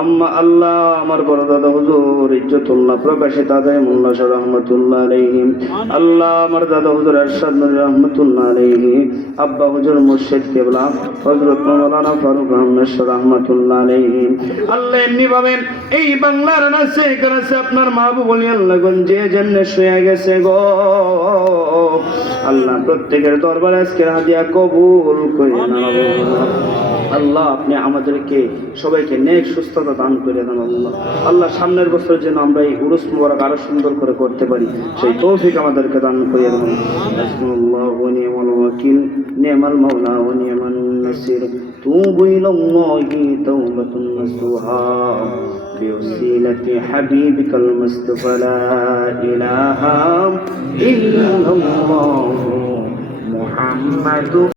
আম্মা আল্লাহ, আমার বড় দাদা হুজুর ইজ্জতুল্লাহ প্রকাশিত আদায় মোল্লা শাহ রহমতুল্লাহ আলাইহি আল্লাহ, আমার দাদা হুজুর আরশাদ নূর রহমতুল্লাহ আলাইহি আব্বা হুজুর মুর্শিদ কেবলা হযরত মাওলানা ফারুক আহমদ শাহ রহমতুল্লাহ আলাইহি আল্লাহ। এমনি ভাবে এই বাংলার নাচে কাছে আপনার মাহবুব বলি আল্লাহ গঞ্জে জেনে শুয়ে গেছে গো আল্লাহ। প্রত্যেকের দরবারে আজকের হাদিয়া কবুল করে নাও আল্লাহ। আপনি আমাদেরকে সবাইকে নেক সুস্থতা দান করে দেন আল্লাহ আল্লাহ। সামনের বছর যেন আমরা এই উরুস মুবারক আরো সুন্দর করে করতে পারি, সেই তৌফিক আমাদেরকে দান করে দেন। হাসবুনাল্লাহু ওয়া নি'মাল ওয়াকিল, নি'মাল মাওলা ওয়া নি'মান নাসির। তুবু ইলাল্লাহি তাওবাতুন নাসুহা বিওসিলাতি হাবিবিকাল মুস্তাফা লা ইলাহা ইল্লাল্লাহু মুহাম্মাদুর